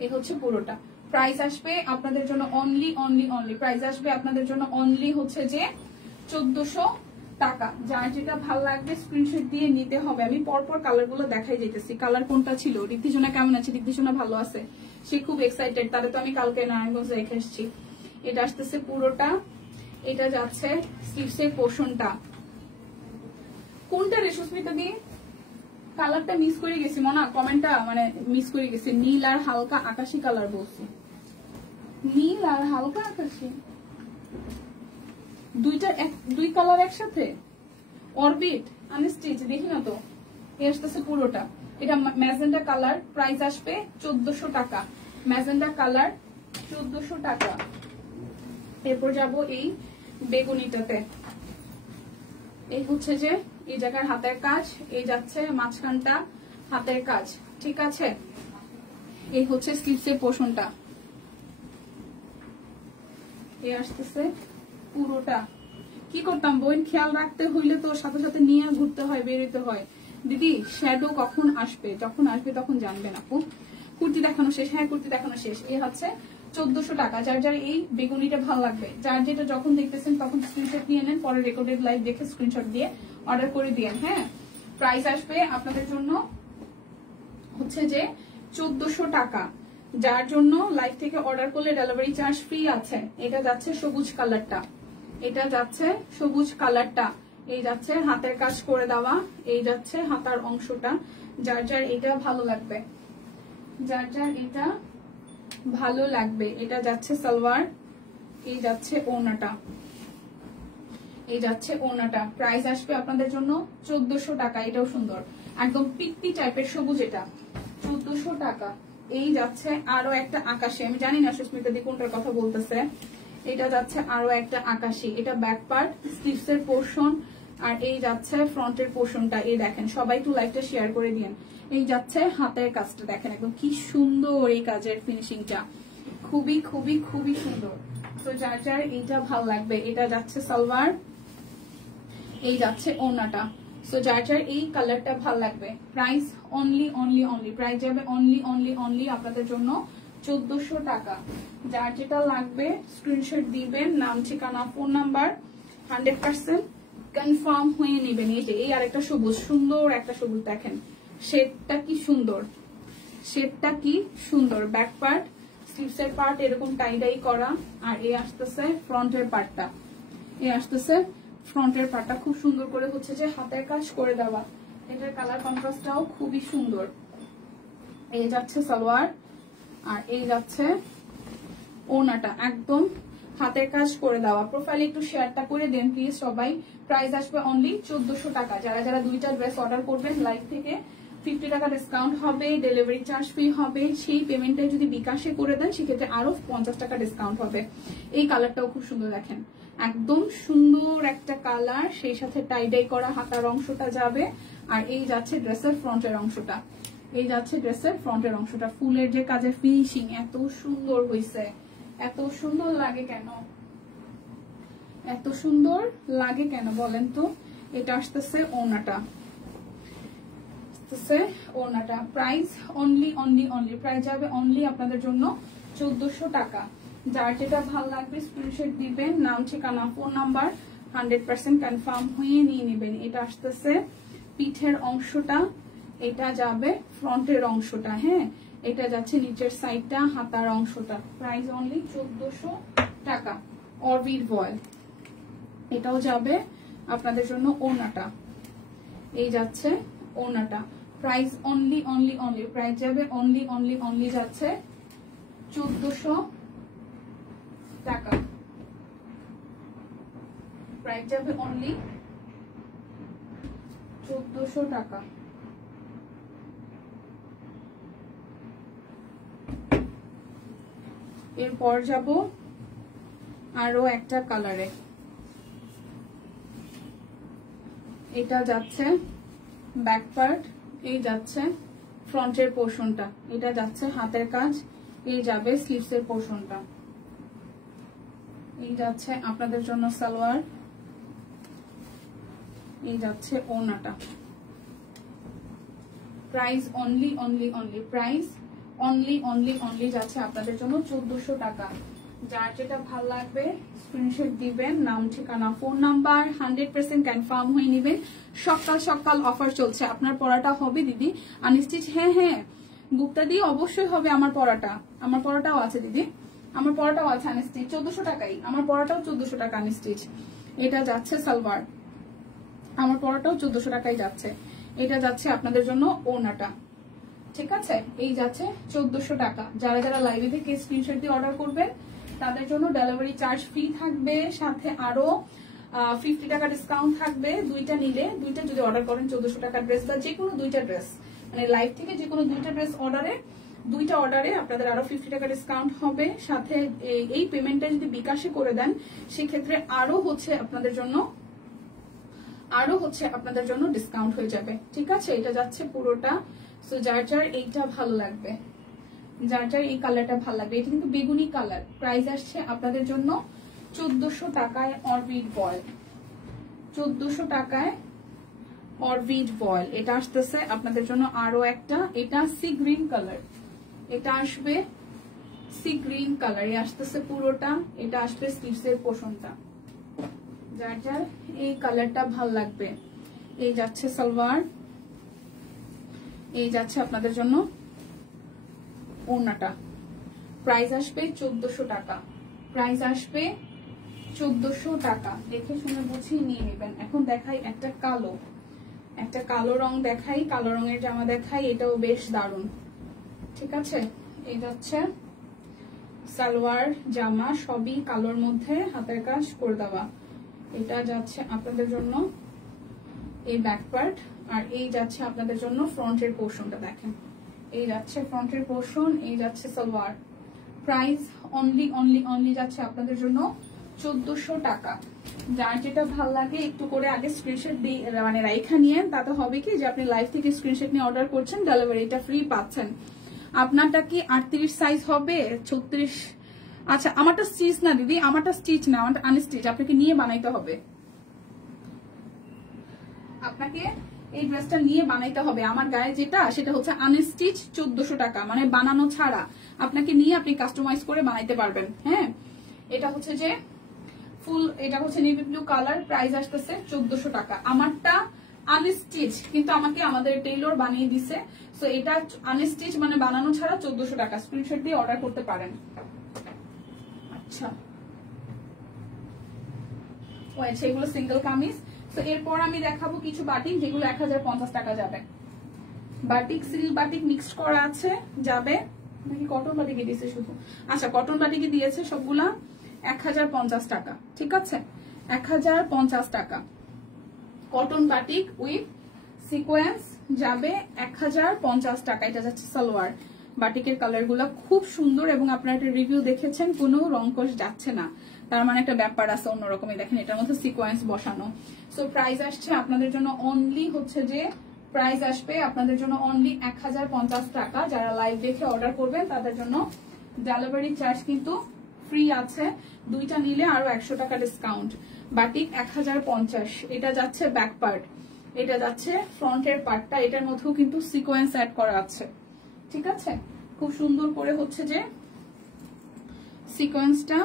এই হচ্ছে পুরোটা। প্রাইস আসবে আপনাদের জন্য অনলি অনলি অনলি, প্রাইস আসবে আপনাদের জন্য অনলি হচ্ছে যে 1400 টাকা। যার যেটা ভালো লাগবে স্ক্রিনশট দিয়ে নিতে হবে। আমি পরপর কালার গুলো দেখাই যেতেছি। কালার কোনটা ছিল? ঋদ্ধিজোনা কেমন আছে? ঋদ্ধিজোনা ভালো আছে, সে খুব এক্সাইটেড। তাহলে তো আমি কালকে নারায়ণগঞ্জ রেখে এসেছি। এটা আসতেছে পুরোটা, এটা যাচ্ছে স্লিভসের পোর্শনটা। কোনটা রে সুস্মিতা দি? কালারটা মিস করে গেছি মনা, কমেন্টটা মানে মিস করে গেছি। নীল আর হালকা আকাশি কালার বলছি, নীল আর হালকা আকাশি, দুই কালার একসাথে। অরবিট আনস্টিচ, দেখি না তো। এই আসতেছে পুরোটা, এটা ম্যাজেন্ডা কালার। প্রাইস আসবে 1400 টাকা। ম্যাজেন্ডা কালার 1400 টাকা। এরপর যাব এই বেগুনিটাতে। এই হচ্ছে যে এই জায়গার হাতের কাজ, এই যাচ্ছে মাঝখানটা হাতের কাজ। ঠিক আছে, এই হচ্ছে স্লিভসের পোর্শনটা, এই আসতেছে পুরোটা। কি করতাম বোন, খেয়াল রাখতে হইলে তো সাথে সাথে নিয়ে ঘুরতে হয়, বেরোতে হয়। দিদি শ্যাডো কখন আসবে? যখন আসবে তখন জানবেন আপু। কুর্তি দেখানো শেষ? হ্যাঁ কুর্তি দেখানো শেষ। এই হচ্ছে 1400 টাকা। যার যার এই বেগুনিটা ভালো লাগবে, যার যেটা যখন দেখতেছেন তখন স্ক্রিনশট নিয়ে নেন, পরে রেকর্ডেড লাইভ দেখে স্ক্রিনশট দিয়ে অর্ডার করে দিয়েন। হ্যাঁ, প্রাইস আসবে আপনাদের জন্য হচ্ছে যে 1400 টাকা। যার জন্য লাইভ থেকে অর্ডার করলে ডেলিভারি চার্জ ফ্রি আছে। এটা যাচ্ছে সবুজ কালারটা, এটা যাচ্ছে সবুজ কালারটা, এই যাচ্ছে হাতের কাজ করে দেওয়া, এই যাচ্ছে হাতার অংশটা। যার যার এটা ভালো লাগবে, যার যার এটা ভালো লাগবে। এটা যাচ্ছে সালোয়ার, এই যাচ্ছে ওড়নাটা, এই যাচ্ছে ওড়নাটা। প্রাইস আসবে আপনাদের জন্য 1400 টাকা। এটাও সুন্দর, একদম পিকপি টাইপের সবুজ, এটা 1400 টাকা। এই যাচ্ছে আরো একটা আকাশি, আমি জানি না সুস্মিতা দি কোনটার কথা বলতেছে। এটা যাচ্ছে আরো একটা আকাশি, এটা ব্যাক পার্ট, স্লিভস এর পোর্শন, আর এই যাচ্ছে ফ্রন্টের পোর্শনটা। এই দেখেন, সবাই একটু লাইভটা শেয়ার করে দিন। এই যাচ্ছে হাতের কাজটা, দেখেন একদম কি সুন্দর এই কাজের ফিনিশিংটা, খুবই খুবই খুবই সুন্দর। তো যার যার এইটা ভালো লাগবে, এটা যাচ্ছে সালোয়ার, এই যাচ্ছে ওড়নাটা। সো যার যার এই কালারটা ভালো লাগবে, price only only only, price যাবে অনলি অনলি অনলি আপনাদের জন্য 1400 টাকা। যার যেটা লাগবে স্ক্রিনশট দিবেন, নাম ঠিকানা ফোন নাম্বার 100% কনফার্ম হয়ে নেবেন। এই যে এই আরেকটা সবুজ, সুন্দর একটা সবুজ, দেখেন শেডটা কি সুন্দর, শেডটা কি সুন্দর। ব্যাক পার্ট, স্লিভসের পার্ট এরকম টাই ডাই করা, আর এই আসতেছে ফ্রন্টের পার্টটা, এই আসতেছে ফ্রন্টের পার্টটা খুব সুন্দর করে হচ্ছে যে হাতের কাজ করে দেওয়া। এটার কালার কন্ট্রাস্টটাও খুবই সুন্দর। এই যাচ্ছে সালোয়ার, আর এই যাচ্ছে ওড়নাটা, একদম হাতের কাজ করে দেওয়া। প্রোফাইলে একটু শেয়ারটা করে দেন প্লিজ সবাই। প্রাইস আসবে অনলি 1400 টাকা। যারা যারা দুইটা ড্রেস অর্ডার করবেন লাইভ থেকে 50 টাকা ডিসকাউন্ট হবে, ডেলিভারি চার্জ ফ্রি হবে। সেই পেমেন্টটা যদি বিকাশে করে দেন সেক্ষেত্রে আরো 50 টাকা ডিসকাউন্ট হবে। এই কালারটাও খুব সুন্দর, দেখেন একদম সুন্দর একটা কালার, সেই সাথে টাইডাই করা হাতার অংশটা যাবে, আর এই যাচ্ছে ড্রেসের ফ্রন্টের অংশটা, এই যাচ্ছে ড্রেসের ফ্রন্টের অংশটা। ফুলের যে কাজের ফিনিশিং এত সুন্দর হয়েছে, এত সুন্দর লাগে কেন, এত সুন্দর লাগে কেন বলেন তো। এটা আসতেছে ওড়নাটা, ওড়নাটা প্রাইস অনলি প্রাইস যাবে অনলি আপনাদের জন্য 1400 টাকা। যার যেটা ভালো লাগবে স্ক্রিনশট দিবেন, নাম ঠিকানা ফোন নাম্বার 100% কনফার্ম হয়ে নিয়ে নেবেন। এটা আসতেছে পিঠের অংশটা, এটা যাবে ফ্রন্টের অংশটা, হ্যাঁ এটা যাচ্ছে নিচের সাইডটা, হাতার অংশটা। প্রাইস অনলি 1400 টাকা। অরবিট ভয়েল, এটাও যাবে আপনাদের জন্য ওড়নাটা, এই যাচ্ছে ওড়নাটা। প্রাইস অনলি প্রাইস যাবে অনলি যাচ্ছে 1400 টাকা। প্রাইস যাবে অনলি 1400 টাকা। এরপর যাব আরো একটা কালারে, এটা যাচ্ছে ব্যাক পার্ট, এই যাচ্ছে ফ্রন্টের পোর্শনটা, এটা যাচ্ছে হাতের কাজ, এই যাবে স্লিভসের পোর্শনটা, এই যাচ্ছে আপনাদের জন্য সালোয়ার, এই যাচ্ছে ওড়নাটা। প্রাইস অনলি প্রাইস অনলি যাচ্ছে আপনাদের জন্য 1400 টাকা। যার যেটা ভাল লাগবে স্ক্রিনশট দিবেন, নাম ঠিকানা ফোন নাম্বার 100% কনফার্ম হয়ে নেবেন। সকাল সকাল অফার চলছে। আপনার পড়াটা হবে দিদি আনস্টিচ? হ্যাঁ গুপ্তা দি অবশ্যই হবে। আমার পড়াটাও আছে দিদি, আমার পড়াটাও আছে আনস্টিচ, 1400 টাকাই। আমার পড়াটাও 1400 টাকা আনস্টিচ। এটা যাচ্ছে সালোয়ার, আমার পড়াটাও 1400 টাকাই যাচ্ছে। এটা যাচ্ছে আপনাদের জন্য ওড়নাটা, ঠিক আছে? এই যাচ্ছে 1400 টাকা। যারা যারা লাইভে থেকে স্ক্রিনশট দিয়ে অর্ডার করবেন তাদের জন্য ডেলিভারি চার্জ ফ্রি থাকবে, সাথে আরো 50 টাকা ডিসকাউন্ট থাকবে দুইটা নিলে। দুইটা যদি অর্ডার করেন 1400 টাকার ড্রেস বা যে কোনো দুইটা ড্রেস, মানে লাইভ থেকে যে কোনো দুইটা ড্রেস দুইটা অর্ডারে আপনাদের আরো 50 টাকা ডিসকাউন্ট হবে। সাথে এই পেমেন্টটা যদি বিকাশে করে দেন সেক্ষেত্রে আরো হচ্ছে আপনাদের জন্য ডিসকাউন্ট হয়ে যাবে, ঠিক আছে? এটা যাচ্ছে পুরোটা। সো যার যার এইটা ভালো লাগবে, যার যার এই কালারটা ভালো লাগবে, এটা কিন্তু বেগুনি কালার। প্রাইস আসছে আপনাদের জন্য 1400 টাকায় অরবিট ভয়েল, 1400 টাকায় অরবিট ভয়েল। এটা আসতেছে আপনাদের জন্য আরো একটা, এটা সি গ্রিন কালার, এটা আসবে সি গ্রিন কালার, আসতেছে পুরোটা। এটা আসবে স্লিভসের পোর্শনটা। যার যার এই কালারটা ভাল লাগবে, এই যাচ্ছে সালোয়ার, এই যাচ্ছে আপনাদের জন্য ওড়নাটা। প্রাইস আসবে 1400 টাকা, প্রাইস আসবে 1400 টাকা। দেখে শুনে বুঝিয়ে নিয়ে নেবেন। এখন দেখাই একটা কালো রং দেখাই, কালো রঙের জামা দেখাই, এটাও বেশ দারুণ, ঠিক আছে? এই যাচ্ছে সালোয়ার জামা, সবই কালোর মধ্যে হাতের কাজ করে দেওয়া। এটা যাচ্ছে আপনাদের জন্য এই ব্যাক পার্ট, আর এই যাচ্ছে আপনাদের জন্য ফ্রন্টের পোর্শনটা। দেখেন এই যাচ্ছে ফ্রন্টের পোর্শন, এই যাচ্ছে সালোয়ার। প্রাইস অনলি যাচ্ছে আপনাদের জন্য 1400 টাকা। যার যেটা ভাল লাগে একটু করে আগে স্ক্রিনশট দিয়ে মানে রাইখা নিয়ে, তাতে হবে কি যে আপনি লাইভ থেকে স্ক্রিনশট নিয়ে অর্ডার করছেন, ডেলিভারিটা ফ্রি পাচ্ছেন। আপনারটা কি 38 সাইজ হবে? 36? আচ্ছা আমারটা স্টিচ না দিদি, আমারটা স্টিচ না, আমারটা আনস্টিচ। আপনাকে নিয়ে বানাইতে হবে, আপনাকে এই ড্রেসটা নিয়ে বানাইতে হবে। আমার গায়ে যেটা সেটা হচ্ছে আনস্টিচ, 1400 টাকা, মানে বানানো ছাড়া। আপনাকে নিয়ে আপনি কাস্টমাইজ করে বানাইতে পারবেন। হ্যাঁ এটা হচ্ছে যে ফুল, এটা হচ্ছে নেভি ব্লু কালার। প্রাইস আসতেছে 1400 টাকা। আমারটা আনস্টিচ, কিন্তু আমাকে আমাদের টেইলর বানিয়ে দিছে। সো এটা আনস্টিচ মানে বানানো ছাড়া 1400 টাকা। স্ক্রিনশট দিয়ে অর্ডার করতে পারেন। আচ্ছা এগুলো সিঙ্গেল কামিজ। তো এরপর আমি দেখাবো কিছু বাটিক যেগুলো 1050 টাকা যাবে। বাটিক সিল্ক বাটিক মিক্সড করা আছে, যাবে নাকি কটন বাটিকে দিয়েছে শুধু? আচ্ছা কটন বাটিকে দিয়েছে সবগুলা 1050 টাকা, ঠিক আছে? 1050 টাকা কটন বাটিক উইথ সিকোয়েন্স যাবে 1050 টাকা। এটা যাচ্ছে সালোয়ার। বাটিকের কালার গুলা খুব সুন্দর এবং আপনারা একটা রিভিউ দেখেছেন, কোনো রংকশ যাচ্ছে না, তার মানে একটা ব্যাপার আছে অন্যরকমই। দেখেন এটার মধ্যে সিকোয়েন্স বসানো। সো প্রাইস আসছে আপনাদের জন্য অনলি হচ্ছে যে প্রাইস আসবে আপনাদের জন্য অনলি 1050 টাকা। যারা লাইভ দেখে অর্ডার করবেন তাদের জন্য ডেলিভারি চার্জ কিন্তু ফ্রি আছে, দুইটা নিলে আরো 100 টাকা ডিসকাউন্ট। বাটিক 1050, এটা যাচ্ছে ব্যাক পার্ট, এটা যাচ্ছে ফ্রন্টের পার্টটা, এটার মধ্যেও কিন্তু সিকোয়েন্স অ্যাড করা আছে, ঠিক আছে। খুব সুন্দর করে হচ্ছে যে সিকোয়েন্সটা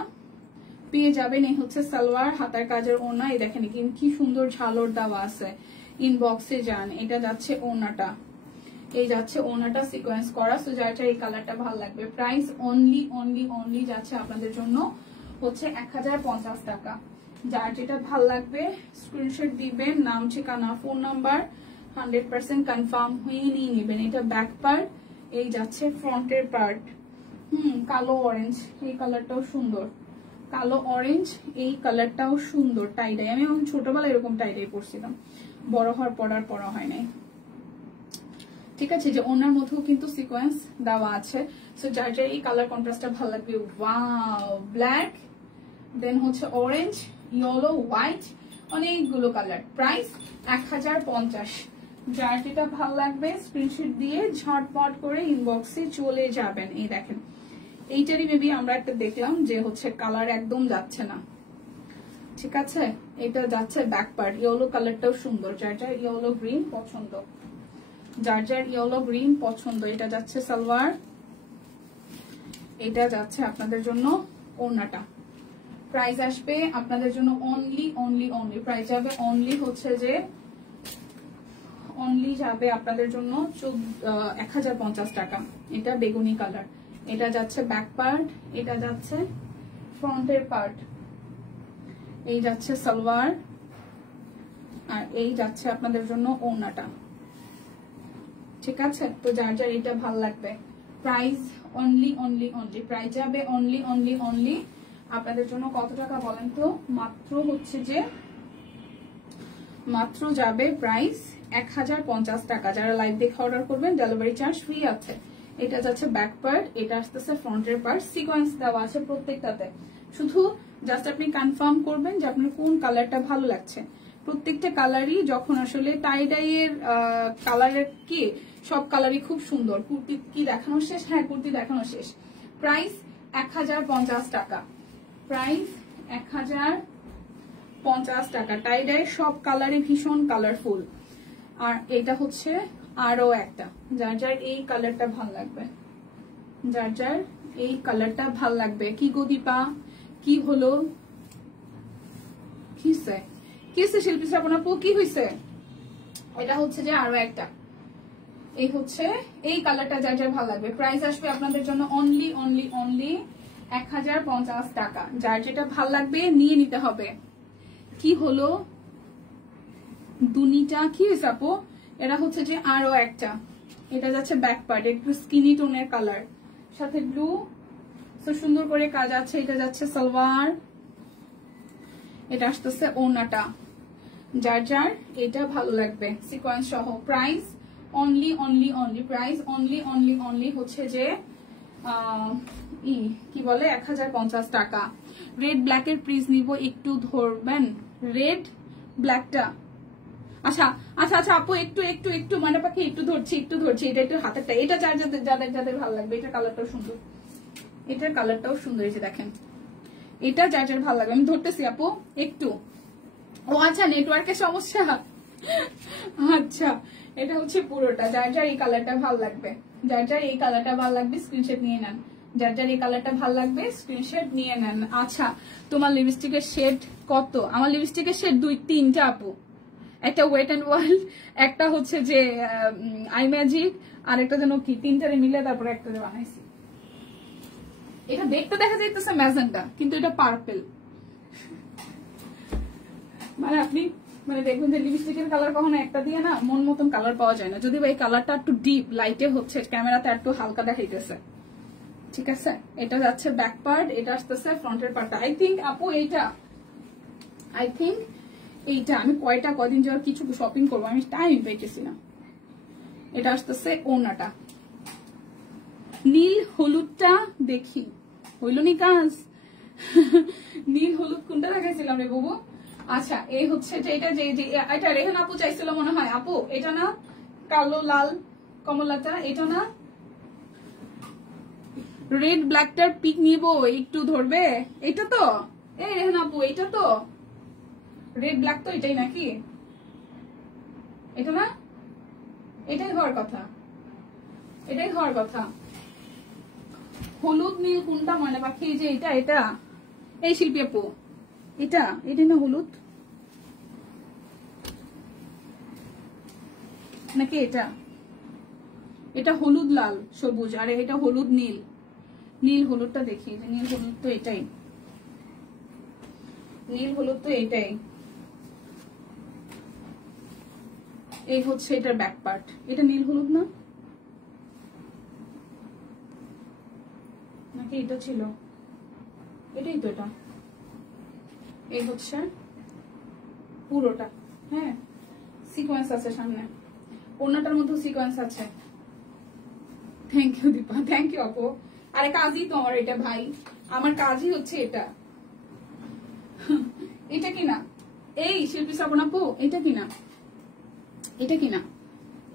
পেয়ে যাবেন। এই হচ্ছে সালোয়ার, হাতার কাজের ওড়না, এই দেখেন কি সুন্দর ঝালর দেওয়া আছে। ইনবক্সে যান, এটা যাচ্ছে ওড়নাটা, এই যাচ্ছে ওড়নাটা সিকোয়েন্স করা। সো যার এই কালারটা ভালো লাগবে। প্রাইস অনলি যাচ্ছে আপনাদের জন্য হচ্ছে 1050 টাকা। যার যেটা ভালো লাগবে স্ক্রিনশট দিবেন, নাম ঠিকানা ফোন নাম্বার 100% কনফার্ম হয়ে নিয়ে নেবেন। এটা ব্যাক পার্ট, এই যাচ্ছে ফ্রন্টের পার্ট। কালো অরেঞ্জ, এই কালারটাও সুন্দর, কালো অরেঞ্জ এই কালারটাও সুন্দর। টাইডাই, আমি এখন ছোটবেলায় এরকম টাইডাই পরছিলাম, বড় হওয়ার পর আর পরা হয় নাই, ঠিক আছে। যে ওনার মধ্যেও কিন্তু সিকোয়েন্স দেওয়া আছে। সো যার যার এই কালার কন্ট্রাস্টটা ভালো লাগবে, ওয়াও, ব্ল্যাক, দেন হচ্ছে অরেঞ্জ, ইয়েলো, হোয়াইট, অনেকগুলো কালার। প্রাইস 1050। যার যেটা ভালো লাগবে স্ক্রিনশট দিয়ে ঝটপট করে ইনবক্সে চলে যাবেন। এই দেখেন এইটারই মেবি আমরা একটা দেখলাম যে হচ্ছে কালার একদম যাচ্ছে না, ঠিক আছে। এটা যাচ্ছে ব্যাক পার্ট, ইয়েলো কালারটাও সুন্দর। যার যার ইয়েলো গ্রিন পছন্দ, যার যার ইয়েলো গ্রিন পছন্দ, এটা যাচ্ছে সালোয়ার, এটা যাচ্ছে আপনাদের জন্য ওড়নাটা। প্রাইস আসবে আপনাদের জন্য অনলি প্রাইস যাবে অনলি হচ্ছে যে অনলি যাবে আপনাদের জন্য 1050 টাকা। এটা বেগুনি কালার, এটা যাচ্ছে ব্যাক পার্ট, এটা যাচ্ছে ফ্রন্টের পার্ট, এই যাচ্ছে সালোয়ার, আর এই যাচ্ছে আপনাদের জন্য ওড়নাটা, ঠিক আছে। তো যার যার এটা ভালো লাগবে, প্রাইস অনলি প্রাইস যাবে অনলি আপনাদের জন্য কত টাকা বলেন তো? মাত্র হচ্ছে যে মাত্র যাবে প্রাইস 1050 টাকা। যারা লাইভ দেখে অর্ডার করবেন ডেলিভারি চার্জ ফ্রি আছে। এটা যাচ্ছে ব্যাক পার্ট, এটা আসতেছে ফ্রন্টের পার্ট, সিকোয়েন্স দেওয়া আছে প্রত্যেকটাতে। শুধু জাস্ট আপনি কনফার্ম করবেন যে আপনার কোন কালারটা ভালো লাগছে। প্রত্যেকটা কালারই যখন আসলে টাই ডাই এর কালারের কি সব কালারই খুব সুন্দর। কুর্তি কি দেখানো শেষ? হ্যাঁ, কুর্তি দেখানো শেষ। প্রাইস 1050 টাকা, প্রাইস 1050 টাকা। টাই ডাই সব কালারই ভীষণ কালারফুল। আর এটা হচ্ছে আরো একটা, যার যার এই কালারটা ভাল লাগবে, যার যার এই কালারটা ভাল লাগবে। কি গো দীপা, কি হলো? কিসে কিসে শিল্পী শ্রাবণ আপু, কি হয়েছে? এটা হচ্ছে যে আরো একটা, এই হচ্ছে এই কালারটা যার যার ভালো লাগবে। প্রাইস আসবে আপনাদের জন্য অনলি 1050 টাকা। যার যেটা ভাল লাগবে নিয়ে নিতে হবে। কি হলো দুনিটা, কি হয়েছে আপু? এটা হচ্ছে যে আরো একটা, এটা যাচ্ছে ব্যাক পার্ট, একটু স্কিনি টোনের কালার, সাথে ব্লু, তো সুন্দর করে কাজ আছে। এটা যাচ্ছে সালোয়ার, এটা আসতেছে ওড়নাটা। যার যার এটা ভালো লাগবে সিকোয়েন্স সহ। প্রাইস অনলি প্রাইস অনলি হচ্ছে যে কি বলে 1050 টাকা। রেড ব্ল্যাকের প্রিজ নিব, একটু ধরবেন রেড ব্ল্যাকটা। আচ্ছা আচ্ছা আচ্ছা আপু, একটু মানে পাখি একটু ধরছি। এটা একটু হাতেরটা, এটা যাদের ভালো লাগবে। এটা কালারটাও সুন্দর, এটার কালারটাও সুন্দর, এই যে দেখেন, এটা যার যার ভালো লাগবে। আমি ধরতেছি আপু একটু। ও আচ্ছা, নেটওয়ার্কের সমস্যা। আচ্ছা, এটা হচ্ছে পুরোটা। যার যার এই কালারটা ভালো লাগবে, যার যার এই কালারটা ভালো লাগবে স্ক্রিনশট নিয়ে নেন। যার যার এই কালারটা ভালো লাগবে স্ক্রিনশট নিয়ে নেন। আচ্ছা, তোমার লিপস্টিকের শেড কত? আমার লিপস্টিকের শেড 2-3টা আপু। একটা ওয়েট অ্যান্ড ওয়াইল্ড, একটা হচ্ছে যে আই ম্যাজিক, আর একটা যেন কি, তিনটারে মিলে তারপরে একটা বানাইছি। এটা দেখতে দেখা যাইতেছে ম্যাজেন্টা, কিন্তু এটা পার্পেল। মানে আপনি মানে দেখবেন যে লিপস্টিকের কালার কখনো একটা দিয়ে না মন মতন কালার পাওয়া যায় না। যদি এই কালারটা একটু ডিপ লাইটে হচ্ছে, ক্যামেরাতে একটু হালকা দেখাইতেছে, ঠিক আছে। এটা যাচ্ছে ব্যাক পার্ট, এটা আসতেছে ফ্রন্টের পার্টটা। আই থিঙ্ক আপু এইটা আমি কদিন যাওয়ার কিছু শপিং করবো, আমি টাইম পেয়েছি না। এটা আসতেছে ওড়নাটা। নীল হলুদটা দেখি, হইল নি কাজ? নীল হলুদ কোনটা দেখাইছিলাম রে বাবু? আচ্ছা, এই হচ্ছে যে এটা এটা রেহান আপু চাইছিল মনে হয়। আপু এটা না, কালো লাল কমলাটা, এটা না? রেড ব্ল্যাকটার পিক নিব, একটু ধরবে? এটা তো এই রেহান আপু, এটা তো রেড ব্ল্যাক, তো এটাই নাকি? এটা না? এটাই হওয়ার কথা, এটাই হওয়ার কথা। হলুদ নীল কোনটা ময়না পাখি? যে এটা, এটা এই শিল্পী আপু, এটা এটা না হলুদ নাকি? এটা এটা হলুদ লাল সবুজ, আর এটা হলুদ নীল। নীল হলুদটা দেখি, যে নীল হলুদ তো এটাই, নীল হলুদ তো এটাই। এই হচ্ছে এটার ব্যাক পার্ট, এটা নীল হলুদ না নাকি? এটা ছিল, এটাই তো এটা। এই হচ্ছে পুরোটা, হ্যাঁ সিকোয়েন্স আছে সামনে, ওড়নাটার মধ্যে সিকোয়েন্স আছে। Thank you Dipa, thank you আপু। আরে কাজই তো আমার এটা ভাই, আমার কাজই হচ্ছে এটা। এটা কিনা এই শিল্পী শ্রাবণ আপু, এটা কিনা, এটা কিনা,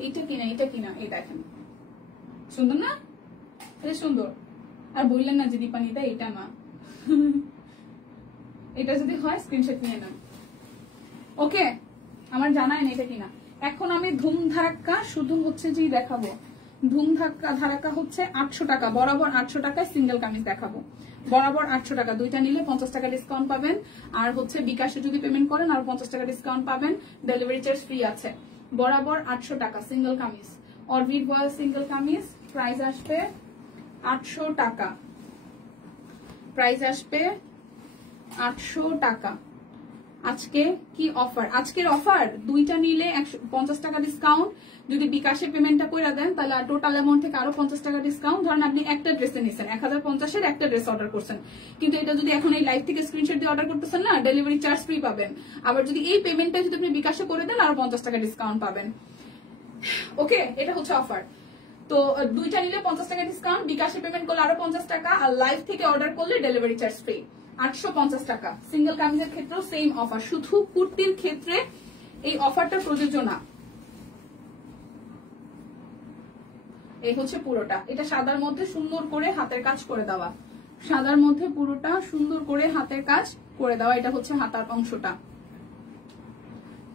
এটা কিনা, এটা কিনা, এই দেখেন সুন্দর না? এটা সুন্দর। আর বললেন না যে দীপানিতা এটা না। এটা যদি হয় স্ক্রিনশট নিয়ে নেন। ওকে, আমার জানাই না এটা কিনা। এখন আমি ধুম ধারাক্কা শুধু হচ্ছে যে দেখাবো, ধুম ধারাক্কা হচ্ছে 800 টাকা বরাবর, 800 টাকায় সিঙ্গেল কামিজ দেখাবো বরাবর 800 টাকা। দুইটা নিলে 50 টাকা ডিসকাউন্ট পাবেন, আর হচ্ছে বিকাশে যদি পেমেন্ট করেন আর 50 টাকা ডিসকাউন্ট পাবেন, ডেলিভারি চার্জ ফ্রি আছে। বরাবর 800 টাকা single kameez, orbit voile single kameez. Price আসবে 800 টাকা, প্রাইস আসবে 800 টাকা। আজকে কি অফার? আজকের অফার দুইটা নিলে 50 টাকা ডিসকাউন্ট। যদি বিকাশে পেমেন্টটা করে দেন তাহলে টোটাল অ্যামাউন্ট থেকে আরো 50 টাকা ডিসকাউন্ট। ধরেন আপনি একটা ড্রেসে নিছেন 1050 এর একটা ড্রেস অর্ডার করছেন, কিন্তু এটা যদি এখন এই লাইভ থেকে স্ক্রিনশট দিয়ে অর্ডার করতেছেন না, ডেলিভারি চার্জ ফ্রি পাবেন। আবার যদি এই পেমেন্টটা যদি আপনি বিকাশে করে দেন আরো 50 টাকা ডিসকাউন্ট পাবেন। ওকে, এটা হচ্ছে অফার। তো দুইটা নিলে 50 টাকা ডিসকাউন্ট, বিকাশে পেমেন্ট করলে আরো 50 টাকা, আর লাইভ থেকে অর্ডার করলে ডেলিভারি চার্জ ফ্রি 850 টাকা। সিঙ্গেল কামিজের ক্ষেত্রেও সেম অফার, শুধু কুর্তির ক্ষেত্রে এই অফারটা প্রযোজ্য না। এই হচ্ছে পুরোটা, এটা সাদার মধ্যে সুন্দর করে হাতের কাজ করে দেওয়া, সাদার মধ্যে পুরোটা সুন্দর করে হাতের কাজ করে দেওয়া। এটা হচ্ছে হাতার অংশটা,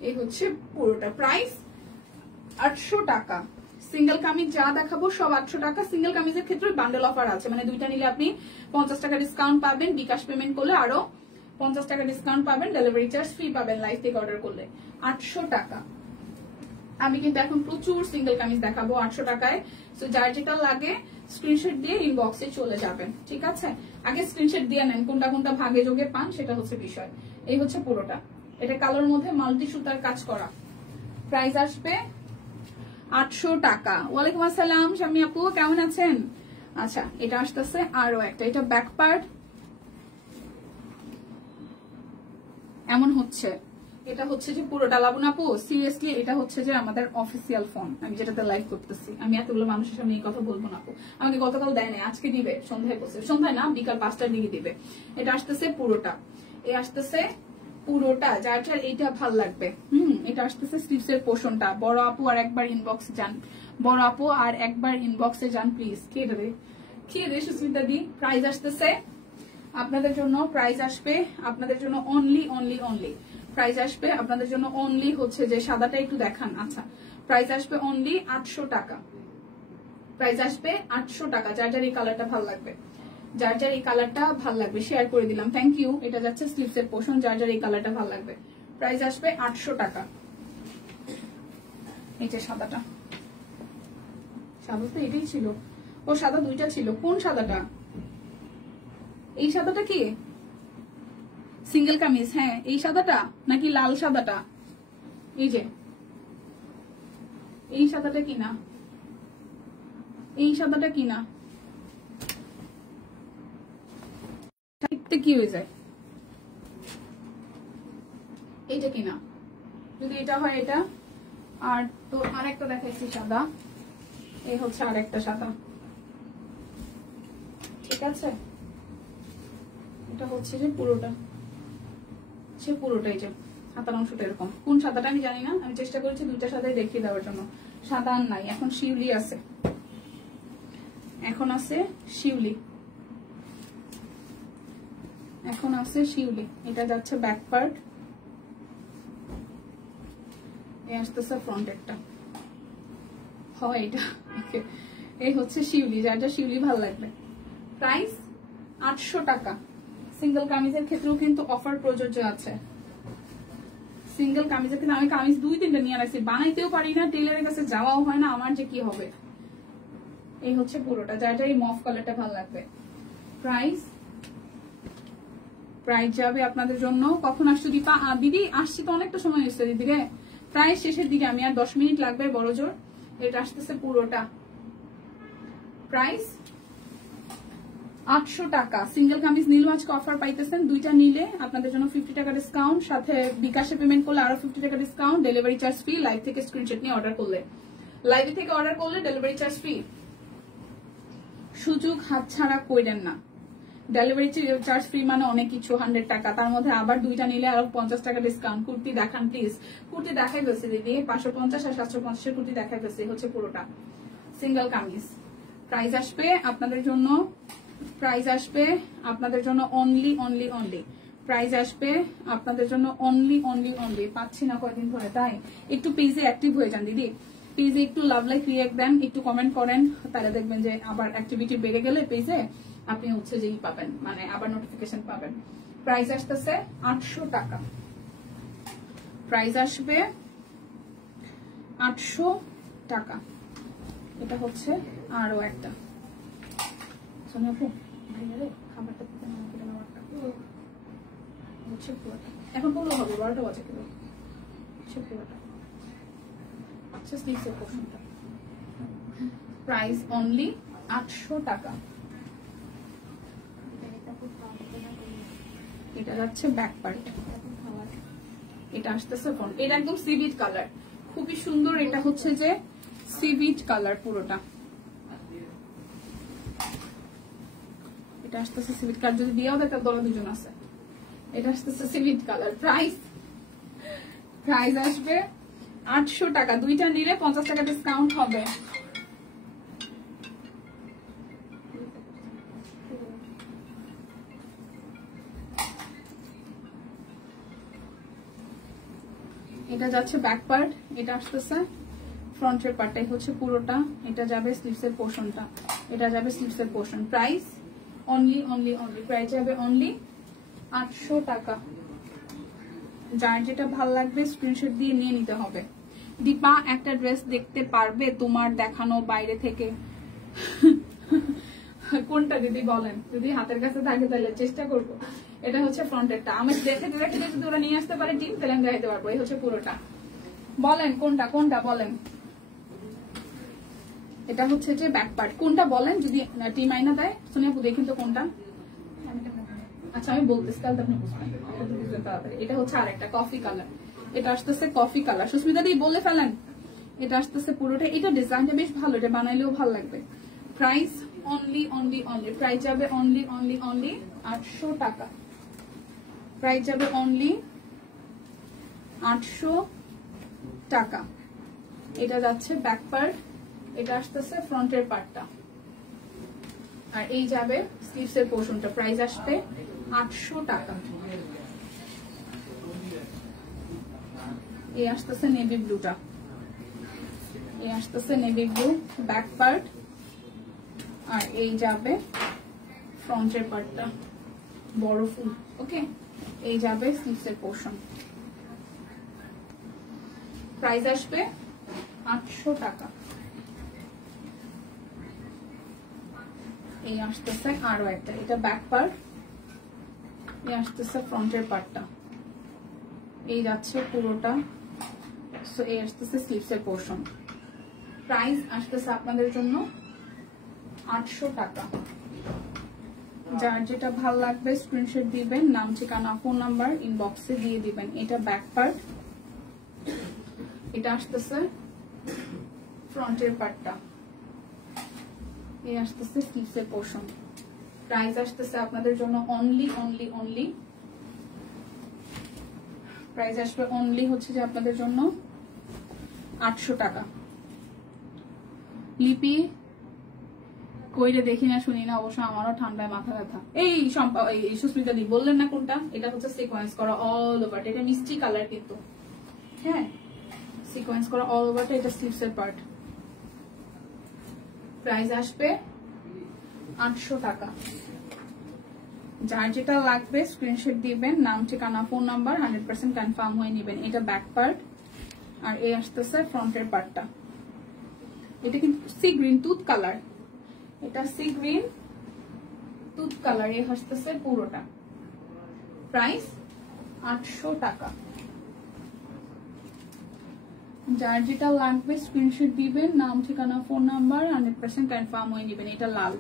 এই হচ্ছে পুরোটা। প্রাইস 800 টাকা। সিঙ্গেল কামিজ যা দেখাবো সব 800 টাকা। সিঙ্গেল কামিজের ক্ষেত্রে বান্ডেল অফার আছে, মানে দুইটা নিলে আপনি 50 টাকা ডিসকাউন্ট পাবেন, বিকাশ পেমেন্ট করলে আরো 50 টাকা ডিসকাউন্ট পাবেন, ডেলিভারি চার্জ ফ্রি পাবেন লাইভ থেকে অর্ডার করলে। 800 টাকা। আমি কিন্তু এখন প্রচুর সিঙ্গেল কামিজ দেখাবো 800 টাকায়। তো যার যেটা লাগে স্ক্রিনশট দিয়ে ইনবক্সে চলে যাবেন, ঠিক আছে? আগে স্ক্রিনশট দিয়ে নেন, কোনটা কোনটা ভাগে যোগে পান সেটা হচ্ছে বিষয়। এই হচ্ছে পুরোটা, এটা কালোর মধ্যে মাল্টি সুতার কাজ করা। প্রাইস আসবে 800 টাকা। ওয়ালাইকুম আসসালাম শামি আপু, কেমন আছেন? আচ্ছা, এটা আসতেছে আরো একটা, এটা ব্যাক পার্ট এমন হচ্ছে। এটা হচ্ছে যে পুরোটা লাবণ আপু, সিরিয়াসলি এটা হচ্ছে যে আমাদের অফিসিয়াল ফোন, আমি যেটাতে লাইভ করতেছি। আমি এতগুলো মানুষের সামনে এই কথা বলবো না আপু, আমাকে গতকাল দেয় নাই, আজকে দিবে, সন্ধ্যায় বসে, সন্ধ্যায় না বিকাল 5টার দিকে দিবে। এটা আসতেছে পুরোটা, এই আসতেছে পুরোটা, যার যার এইটা ভাল লাগবে। এটা আসতেছে স্লিভস এর পোর্শনটা। বড় আপু আর একবার ইনবক্সে যান, বড় আপু আর একবার ইনবক্সে যান প্লিজ। কে রে সুস্মিতা দি। প্রাইস আসতেছে আপনাদের জন্য, প্রাইস আসবে আপনাদের জন্য অনলি অনলি অনলি, প্রাইস আসবে আপনাদের জন্য অনলি হচ্ছে যে সাদাটা একটু দেখান। আচ্ছা, প্রাইস আসবে অনলি 800 টাকা, প্রাইস আসবে 800 টাকা। যার যার এই কালারটা ভাল লাগবে, যার যার এই কালারটা ভাল লাগবে শেয়ার করে দিলাম, থ্যাংক ইউ। এটা যাচ্ছে স্লিভস এর পোর্শন, যার যার এই কালারটা ভাল লাগবে। প্রাইস আসবে 800 টাকা। এই যে সাদাটা, সাদা তো এটাই ছিল, ও সাদা দুইটা ছিল, কোন সাদাটা? এই সাদাটা কি সিঙ্গেল কামিজ? হ্যাঁ, এই সাদাটা নাকি লাল সাদাটা? এই যে এই সাদাটা কিনা, এই সাদাটা কিনা, কি হয়ে যায় এইটা কিনা? যদি এটা হয় এটা, আর তো আরেকটা দেখাইছি সাদা, এই হচ্ছে আরেকটা সাদা, ঠিক আছে? এটা হচ্ছে যে পুরোটা, সে পুরোটাই যে হাতার অংশটা এরকম। কোন সাদাটা আমি জানি না, আমি চেষ্টা করেছি দুইটা সাদাই দেখিয়ে দেওয়ার জন্য। সাদা আর নাই, এখন শিউলি আছে, এখন আছে শিউলি। এখন আছে শিউলি, এটা যাচ্ছে ব্যাক পার্ট, এই আসতেছে ফ্রন্ট একটা হয় এটা। এই হচ্ছে শিউলি, যার শিউলি ভালো লাগবে। প্রাইস 800 টাকা। সিঙ্গেল কামিজের ক্ষেত্রেও কিন্তু অফার প্রযোজ্য আছে। সিঙ্গেল কামিজের ক্ষেত্রে আমি কামিজ 2-3টা নিয়ে রাখছি, বানাইতেও পারি না, টেলারের কাছে যাওয়াও হয় না, আমার যে কি হবে। এই হচ্ছে পুরোটা, যার এই মফ কালারটা ভালো লাগবে। প্রাইস যাবে আপনাদের জন্য। কখন আসছো দীপা? দিদি আসছি তো অনেকটা সময় এসছে দিদি রে, প্রায় শেষের দিকে, আমি আর 10 মিনিট লাগবে বড় জোর। এটা আসতেছে পুরোটা। প্রাইস 800 টাকা। সিঙ্গেল কামিজ নিলেও আজকে অফার পাইতেছেন, 2টা নিলে আপনাদের জন্য 50 টাকা ডিসকাউন্ট, সাথে বিকাশে পেমেন্ট করলে আরো 50 টাকা discount, delivery charge free. Live থেকে স্ক্রিনশট নিয়ে অর্ডার করলে, লাইভ থেকে অর্ডার করলে ডেলিভারি চার্জ ফ্রি। সুযোগ হাতছাড়া কইরেন না, ডেলিভারি চার্জ ফ্রি মানে অনেক কিছু, 100 টাকা, তার মধ্যে আবার 2টা নিলে আরো 50 টাকা ডিসকাউন্ট। কুর্তি দেখান প্লিজ, কুর্তি দেখাই ফেলছি দিদি, 550 আর 750 এর কুর্তি দেখাই ফেলছি, হচ্ছে পুরোটা সিঙ্গেল কামিজ। প্রাইস আসবে আপনাদের জন্য, প্রাইস আসবে আপনাদের জন্য অনলি প্রাইস আসবে আপনাদের জন্য অনলি। পাচ্ছি না কয়েকদিন ধরে, তাই একটু পেজে অ্যাক্টিভ হয়ে যান দিদি, পেজে একটু লাভ লাইক রিঅ্যাক্ট দেন, একটু কমেন্ট করেন, তাহলে দেখবেন যে আবার অ্যাক্টিভিটি বেড়ে গেলে পেজে আপনি হচ্ছে যেই পাবেন, মানে আবার নোটিফিকেশন পাবেন। প্রাইস আসতেছে 800 টাকা। প্রাইস আসবে 800 টাকা। এটা হচ্ছে আরো একটা খাবারটা এখন বললো হবে 12টা বাজে কিলো। আচ্ছা স্লিভসের পোর্শনটা প্রাইস অনলি 800 টাকা। এটা যাচ্ছে ব্যাক পার্ট, এটা আসতেছে ফ্রন্ট। এটা একদম সিভিট কালার, খুবই সুন্দর। এটা হচ্ছে যে সিভিট কালার পুরোটা, এটা আসতেছে সিভিট কালার। যদি দিয়েও দেয় তার দলা 2জন আছে। এটা আসতেছে সিভিট কালার। প্রাইস আসবে 800 টাকা। 2টা নিলে 50 টাকা ডিসকাউন্ট হবে। এটা যাচ্ছে ব্যাক পার্ট, এটা আসতেছে ফ্রন্টের পার্টটাই হচ্ছে পুরোটা। এটা যাবে স্লিভসের পোর্শনটা, এটা যাবে স্লিভসের পোর্শন। প্রাইস অনলি প্রাইস যাবে অনলি 800 টাকা। যার যেটা ভাল লাগবে স্ক্রিনশট দিয়ে নিয়ে নিতে হবে। দীপা একটা ড্রেস দেখতে পারবে তোমার দেখানো বাইরে থেকে? কোনটা দিদি বলেন, যদি হাতের কাছে থাকে তাহলে চেষ্টা করবো। এটা হচ্ছে ফ্রন্টেরটা, আমি দেখে যদি ওরা নিয়ে আসতে পারে টিম, তাহলে আমি দেখাতে পারবো। এই হচ্ছে পুরোটা। বলেন কোনটা বলেন। এটা হচ্ছে যে ব্যাক পার্ট, কোনটা বলেন যদি টিম আইনা দেয়। সোনিয়া দেখেন তো কোনটা। আচ্ছা আমি বলতেছি, তাহলে আপনি বুঝবেন তাড়াতাড়ি। এটা হচ্ছে আরেকটা কফি কালার, এটা আসতেছে কফি কালার। সুস্মিতা দি বলে ফেলেন। এটা আসতেছে পুরোটা। এটা ডিজাইনটা বেশ ভালো, এটা বানাইলেও ভালো লাগবে। প্রাইস অনলি প্রাইস যাবে অনলি 800 টাকা। প্রাইস যাবে অনলি 800 টাকা। এটা যাচ্ছে ব্যাক পার্ট, এটা আসতেছে ফ্রন্টের পার্টটা, আর এই যাবে স্লিভসের পোর্শনটা। প্রাইস আসবে 800 টাকা। এই আসতেছে নেভি ব্লুটা, এই আসতেছে নেভি ব্লু ব্যাক পার্ট, আর এই যাবে ফ্রন্টের পার্টটা বড় ফুল। ওকে, এই যাবে স্লিভসের পোর্শন। প্রাইস আসবে 800 টাকা। এই আসতেছে আরো একটা, এটা ব্যাক পার্ট, এই আসতেছে ফ্রন্টের পার্টটা, এই যাচ্ছে পুরোটা। সো এই আসতেছে স্লিভসের পোর্শন। প্রাইস আসতেছে আপনাদের জন্য 800 টাকা। যার যেটা ভালো লাগবে স্ক্রিনশট দিবেন, নাম ঠিকানা ফোন নাম্বার ইনবক্সে দিয়ে দিবেন। এটা ব্যাক পার্ট, এটা আসতেছে ফ্রন্টের পার্টটা, এই আসতেছে স্লিভসের পোর্শন। প্রাইস আসতেছে আপনাদের জন্য অনলি প্রাইস আসবে অনলি হচ্ছে যে আপনাদের জন্য 800 টাকা। লিপি কইরে দেখি না শুনি না, অবশ্য আমারও ঠান্ডায় মাথা ব্যথা। এই সুস্মিতা দি বললেন না কোনটা? এটা হচ্ছে সিকোয়েন্স করা অল ওভার, এটা মিষ্টি কালার কিন্তু, হ্যাঁ সিকোয়েন্স করা অল ওভারটা, এটা স্লিভস এর পার্ট। প্রাইস আসবে 800 টাকা। যার যেটা লাগবে স্ক্রিনশট দিবেন, নাম ঠিকানা ফোন নাম্বার 100% কনফার্ম হয়ে নেবেন। এটা ব্যাক পার্ট আর এই আসতেছে ফ্রন্টের পার্টটা। এটা কিন্তু সি গ্রিন টুথ কালার, এটা সি গ্রিন টুথ কালার, এই আসতেছে পুরোটা। প্রাইস 800 টাকা। যার যেটা লাগবে স্ক্রিনশট দিবেন, নাম ঠিকানা ফোন নাম্বার 100% কনফার্ম হয়ে নেবেন। এটা লাল,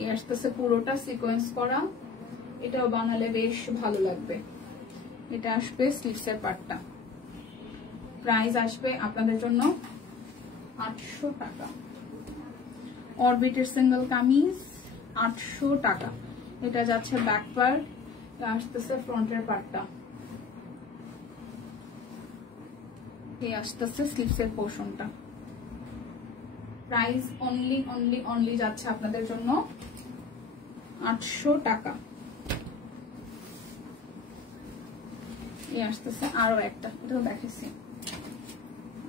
এই আসতেছে পুরোটা সিকোয়েন্স করা, এটাও বানালে বেশ ভালো লাগবে। এটা আসবে স্লিভস এর পার্টটা। প্রাইস আসবে আপনাদের জন্য 800 টাকা। অরবিটের সিঙ্গেল কামিজ 800 টাকা। এটা যাচ্ছে ব্যাক পার্ট, আসতেছে ফ্রন্টের পার্টটা, এই আসতেছে স্লিভস এর পোর্শনটা। প্রাইস অনলি যাচ্ছে আপনাদের জন্য 800 টাকা। এই আসতেছে আরো একটা, এটাও দেখেছি।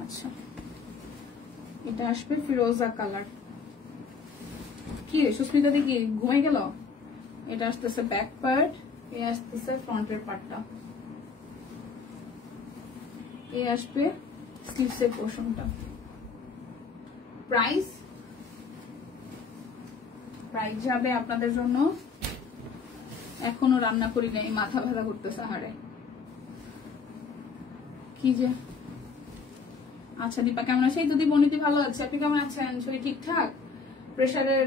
আচ্ছা, এটা আসবে ফিরোজা কালার। কি রে সুস্মিতা দি, কি ঘুমাই গেল? এটা আসতেছে ব্যাক পার্ট, এই আসতেছে ফ্রন্টের পার্টটা, এই আসবে স্লিভস এর পোর্শনটা। প্রাইস যাবে আপনাদের জন্য, এখনো রান্না করি নাই, মাথা ব্যথা করতেছে হাড়ে কি যে। আচ্ছা দীপা কেমন আছে? এই দুদি বনিতি ভালো আছে, আপনি কেমন আছেন? শরীর ঠিকঠাক? প্রেসারের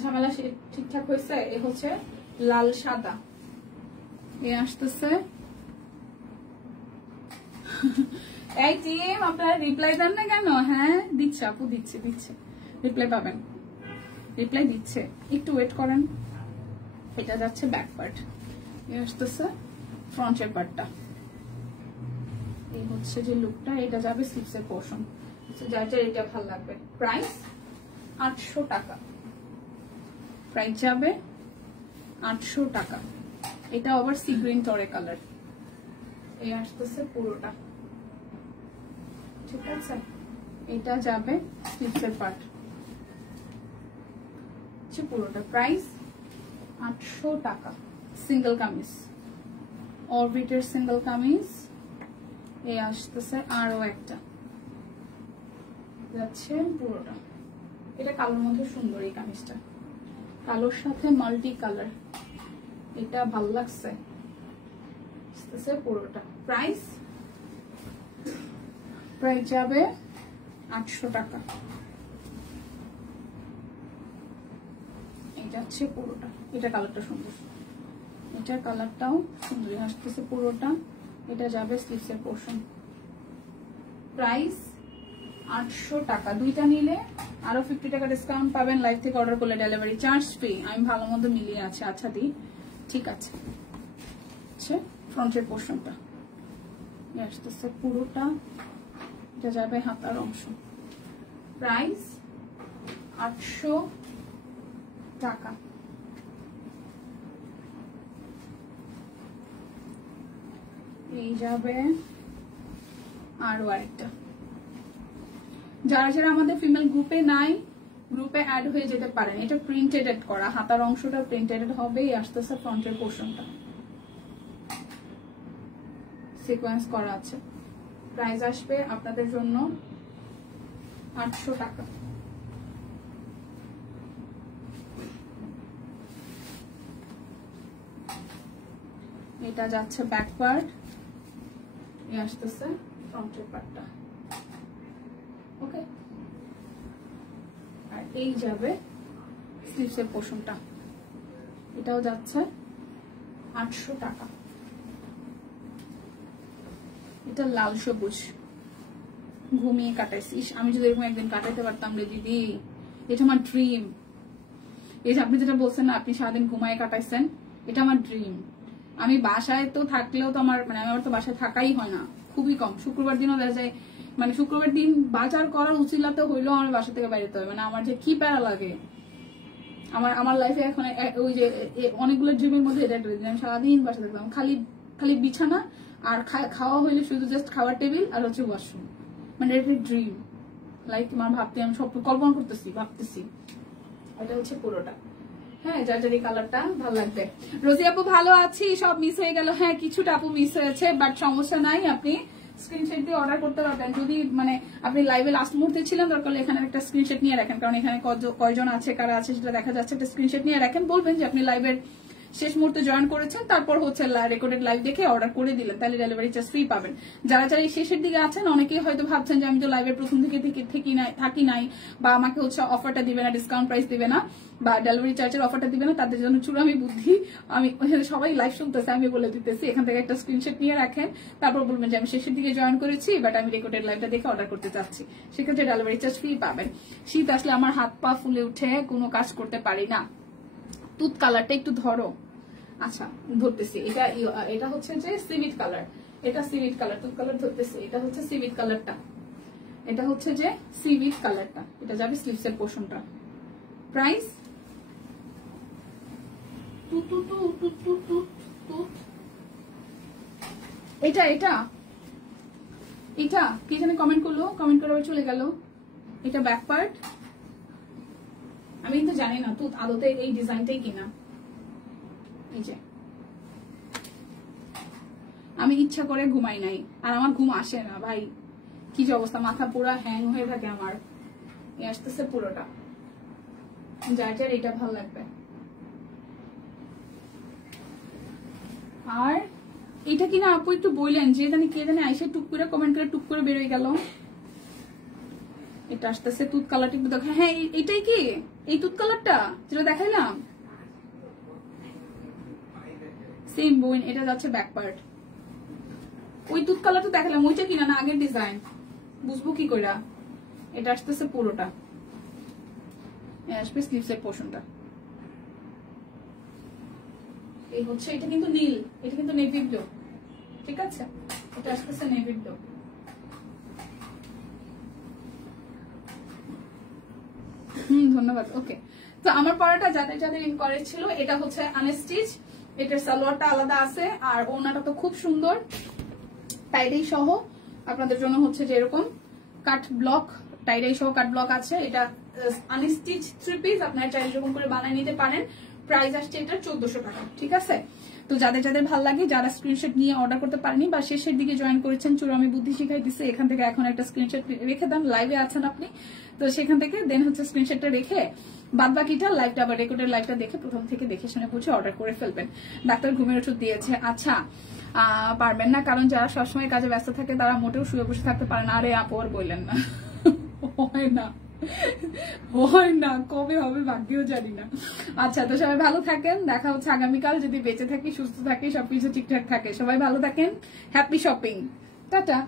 ঝামেলা ঠিকঠাক হয়েছে? এ হচ্ছে লাল সাদা, এ আসতেছে। এই টিম আপনারা রিপ্লাই দেন না কেন? হ্যাঁ দিচ্ছে আপু, দিচ্ছে রিপ্লাই পাবেন, রিপ্লাই দিচ্ছে, একটু ওয়েট করেন। এটা যাচ্ছে ব্যাক পার্ট, এ আসতেছে ফ্রন্টের পার্টটা, এই হচ্ছে যে লুকটা। এটা যাবে স্লিভস এর পোর্শন, যার যার এটা ভালো লাগবে। প্রাইস 800 টাকা। প্রাইস যাবে 800 টাকা। এটা আবার সি গ্রিন টরে কালার, এই আসতেছে পুরোটা, ঠিক আছে। এটা যাবে স্লিভস এর পার্ট, পুরোটা। প্রাইস 800 টাকা। সিঙ্গেল কামিজ, অরবিটের সিঙ্গেল কামিজ, এই আসতেছে আরো একটা, যাচ্ছে পুরোটা। এটা কালোর মধ্যে সুন্দর, এই কামিজটা কালোর সাথে মাল্টি কালার, এটা ভালো লাগছে, আসতেছে পুরোটা। প্রাইস যাবে 800 টাকা। এটা হচ্ছে পুরোটা, এটা কালারটা সুন্দর, এটার কালারটাও সুন্দর, আসতেছে পুরোটা। এটা যাবে স্লিভস এর পোর্শন। প্রাইস 800 টাকা। দুইটা নিলে আরো 50 টাকা ডিসকাউন্ট পাবেন, লাইভ থেকে অর্ডার করলে ডেলিভারি চার্জ ফ্রি। আমি ভালো মতো মিলিয়ে আছে, আচ্ছা দি ঠিক আছে। ফ্রন্টের পোর্শনটা আসতেছে পুরোটা, এটা যাবে হাতার অংশ। প্রাইস 800 টাকা। এই যাবে আরো আরেকটা। যারা যারা আমাদের ফিমেল গ্রুপে নাই, গ্রুপে অ্যাড হয়ে যেতে পারেন। এটা প্রিন্টেড করা, হাতার অংশটা প্রিন্টেড হবে, আসতেছে ফ্রন্টের পোর্শনটা সিকোয়েন্স করা আছে। প্রাইস আসবে আপনাদের জন্য 800 টাকা। এটা যাচ্ছে ব্যাক পার্ট, এই আসতেছে ফ্রন্টের পার্টটা, ওকে। আর এই যাবে স্লিভস এর পোর্শনটা, এটাও যাচ্ছে 800 টাকা। এটা লাল সবুজ, ঘুমিয়ে কাটাইছি। আমি যদি এরকম একদিন কাটাইতে পারতাম রে দিদি, এটা আমার ড্রিম। এই যে আপনি যেটা বলছেন না, আপনি সারাদিন ঘুমায় কাটাইছেন, এটা আমার ড্রিম। আমি বাসায় তো থাকলেও তো আমার আমার তো বাসায় থাকাই হয় না, খুবই কম। শুক্রবার দিনও দেখা যায়, শুক্রবার দিন বাজার করার উচিলাতে হইলেও আমার বাসা থেকে বাইরেতে হয়। আমার যে কি প্যারা লাগে, আমার লাইফে এখন ওই যে অনেকগুলো ড্রিমের মধ্যে এটা একটা আমি সারাদিন বাসা থাকতাম, খালি খালি বিছানা আর খাওয়া হইলে শুধু জাস্ট খাওয়ার টেবিল আর হচ্ছে ওয়াশরুম, মানে এটা ড্রিম লাইক আমার ভাবতে আমি সব কল্পনা করতেছি ভাবতেছি। এটা হচ্ছে পুরোটা। হ্যাঁ, যার যার এই কালারটা ভালো লাগবে। রোজি আপু ভালো আছি, সব মিস হয়ে গেল। হ্যাঁ, কিছুটা আপু মিস হয়েছে, বাট সমস্যা নাই, আপনি স্ক্রিনশট দিয়ে অর্ডার করতে পারবেন। যদি মানে আপনি লাইভে লাস্ট মুহূর্তে ছিলেন, দরকার এখানে একটা স্ক্রিনশট নিয়ে রাখেন, কারণ এখানে কয়জন আছে কারা আছে সেটা দেখা যাচ্ছে। একটা স্ক্রিনশট নিয়ে রাখেন, বলবেন যে আপনি লাইভের শেষ মুহূর্তে জয়েন করেছেন, তারপর হচ্ছে রেকর্ডেড লাইভ দেখে অর্ডার করে দিলেন, তাহলে ডেলিভারি চার্জ ফ্রি পাবেন। যারা যারা এই শেষের দিকে আছেন, অনেকেই হয়তো ভাবছেন যে আমি তো লাইভের প্রথম থেকে থাকি নাই, বা আমাকে হচ্ছে অফারটা দিবে না, ডিসকাউন্ট প্রাইস দিবে না, বা ডেলিভারি চার্জের অফারটা দিবে না, তাদের জন্য চূড়ামি বুদ্ধি। আমি সবাই লাইভ শুনতেছে, আমি বলে দিতেছি, এখান থেকে একটা স্ক্রিনশট নিয়ে রাখেন, তারপর বলবেন যে আমি শেষের দিকে জয়েন করেছি, বাট আমি রেকর্ডেড লাইভটা দেখে অর্ডার করতে চাচ্ছি, সেক্ষেত্রে ডেলিভারি চার্জ ফ্রি পাবেন। শীত আসলে আমার হাত পা ফুলে উঠে কোনো কাজ করতে পারি না। তুত কালারটা একটু ধরো। আচ্ছা, ধরতেছি। এটা হচ্ছে যে সিভিট কালার, এটা সিভিট কালার, তুত কালার ধরতেছি। এটা হচ্ছে সিভিট কালারটা, এটা হচ্ছে যে সিভিট কালারটা, এটা যাবে স্লিভসের পোর্শনটা। প্রাইস এটা এটা এটা কি জানে কমেন্ট করলো, কমেন্ট করে চলে গেল। এটা ব্যাক পার্ট, আমি কিন্তু জানি না তুত আদতে এই ডিজাইনটাই কিনা। এই যে আমি ইচ্ছা করে ঘুমাই নাই, আর আমার ঘুম আসে না ভাই, কি যে অবস্থা, মাথা পুরো হ্যাং হয়ে থাকে আমার। এই আসতেছে পুরোটা, যার যার এটা ভালো লাগবে। আর এটা কিনা আপু একটু বললেন, যে জানি কে জানি আইসে টুক করে কমেন্ট করে টুক করে বেরোয় গেল। এটা আসতেছে তুত কালারটা একটু দেখো। হ্যাঁ, এটাই কি এই তুত কালারটা যেটা দেখাইলাম, সেম বোন। এটা যাচ্ছে ব্যাক পার্ট। ওই তুত কালারটা দেখালাম, ওইটা কিনা না আগের ডিজাইন, বুঝবো কি কইরা। এটা আসতেছে পুরোটা, আসবে স্লিভসের পোর্শনটা। এই হচ্ছে, এটা কিন্তু নীল, এটা কিন্তু নেভি ব্লু, ঠিক আছে। এটা আসতেছে নেভি ব্লু। ধন্যবাদ। ওকে, তো আমার পরাটা যাদের যাদের ইনকোয়ারি ছিল, এটা হচ্ছে আনস্টিচ, এটার সালোয়ারটা আলাদা আছে, আর ওনাটা তো খুব সুন্দর টাইডাই সহ আপনাদের জন্য হচ্ছে যে এরকম কাট ব্লক, টাইডাই সহ কাট ব্লক আছে। এটা আনস্টিচ 3 পিস, আপনারা চাইলে এরকম করে বানিয়ে নিতে পারেন। প্রাইস আসছে এটা 1400 টাকা, ঠিক আছে। তো যাদের যাদের ভালো লাগে, যারা স্ক্রিনশট নিয়ে অর্ডার করতে পারেনি বা শেষের দিকে জয়েন করেছেন, চূড়ামি বুদ্ধি শিখাই দিচ্ছে, এখান থেকে এখন একটা স্ক্রিনশট রেখে দেন, লাইভে আছেন আপনি, তো সেখান থেকে দেন হচ্ছে স্ক্রিনশটটা রেখে বাদ বাকিটা লাইভটা আবার রেকর্ডের লাইভটা দেখে প্রথম থেকে দেখে শুনে বুঝে অর্ডার করে ফেলবেন। ডাক্তার ঘুমের ওষুধ দিয়েছে। আচ্ছা, পারবেন না, কারণ যারা সবসময় কাজে ব্যস্ত থাকে তারা মোটেও শুয়ে বসে থাকতে পারে না। আরে আপু আর বললেন না, হয় না, হয় না, কবে হবে ভাগ্যেও জানি না। আচ্ছা, তো সবাই ভালো থাকেন, দেখা হচ্ছে আগামীকাল, যদি বেঁচে থাকি, সুস্থ থাকি, সবকিছু ঠিকঠাক থাকে। সবাই ভালো থাকেন, হ্যাপি শপিং, টাটা।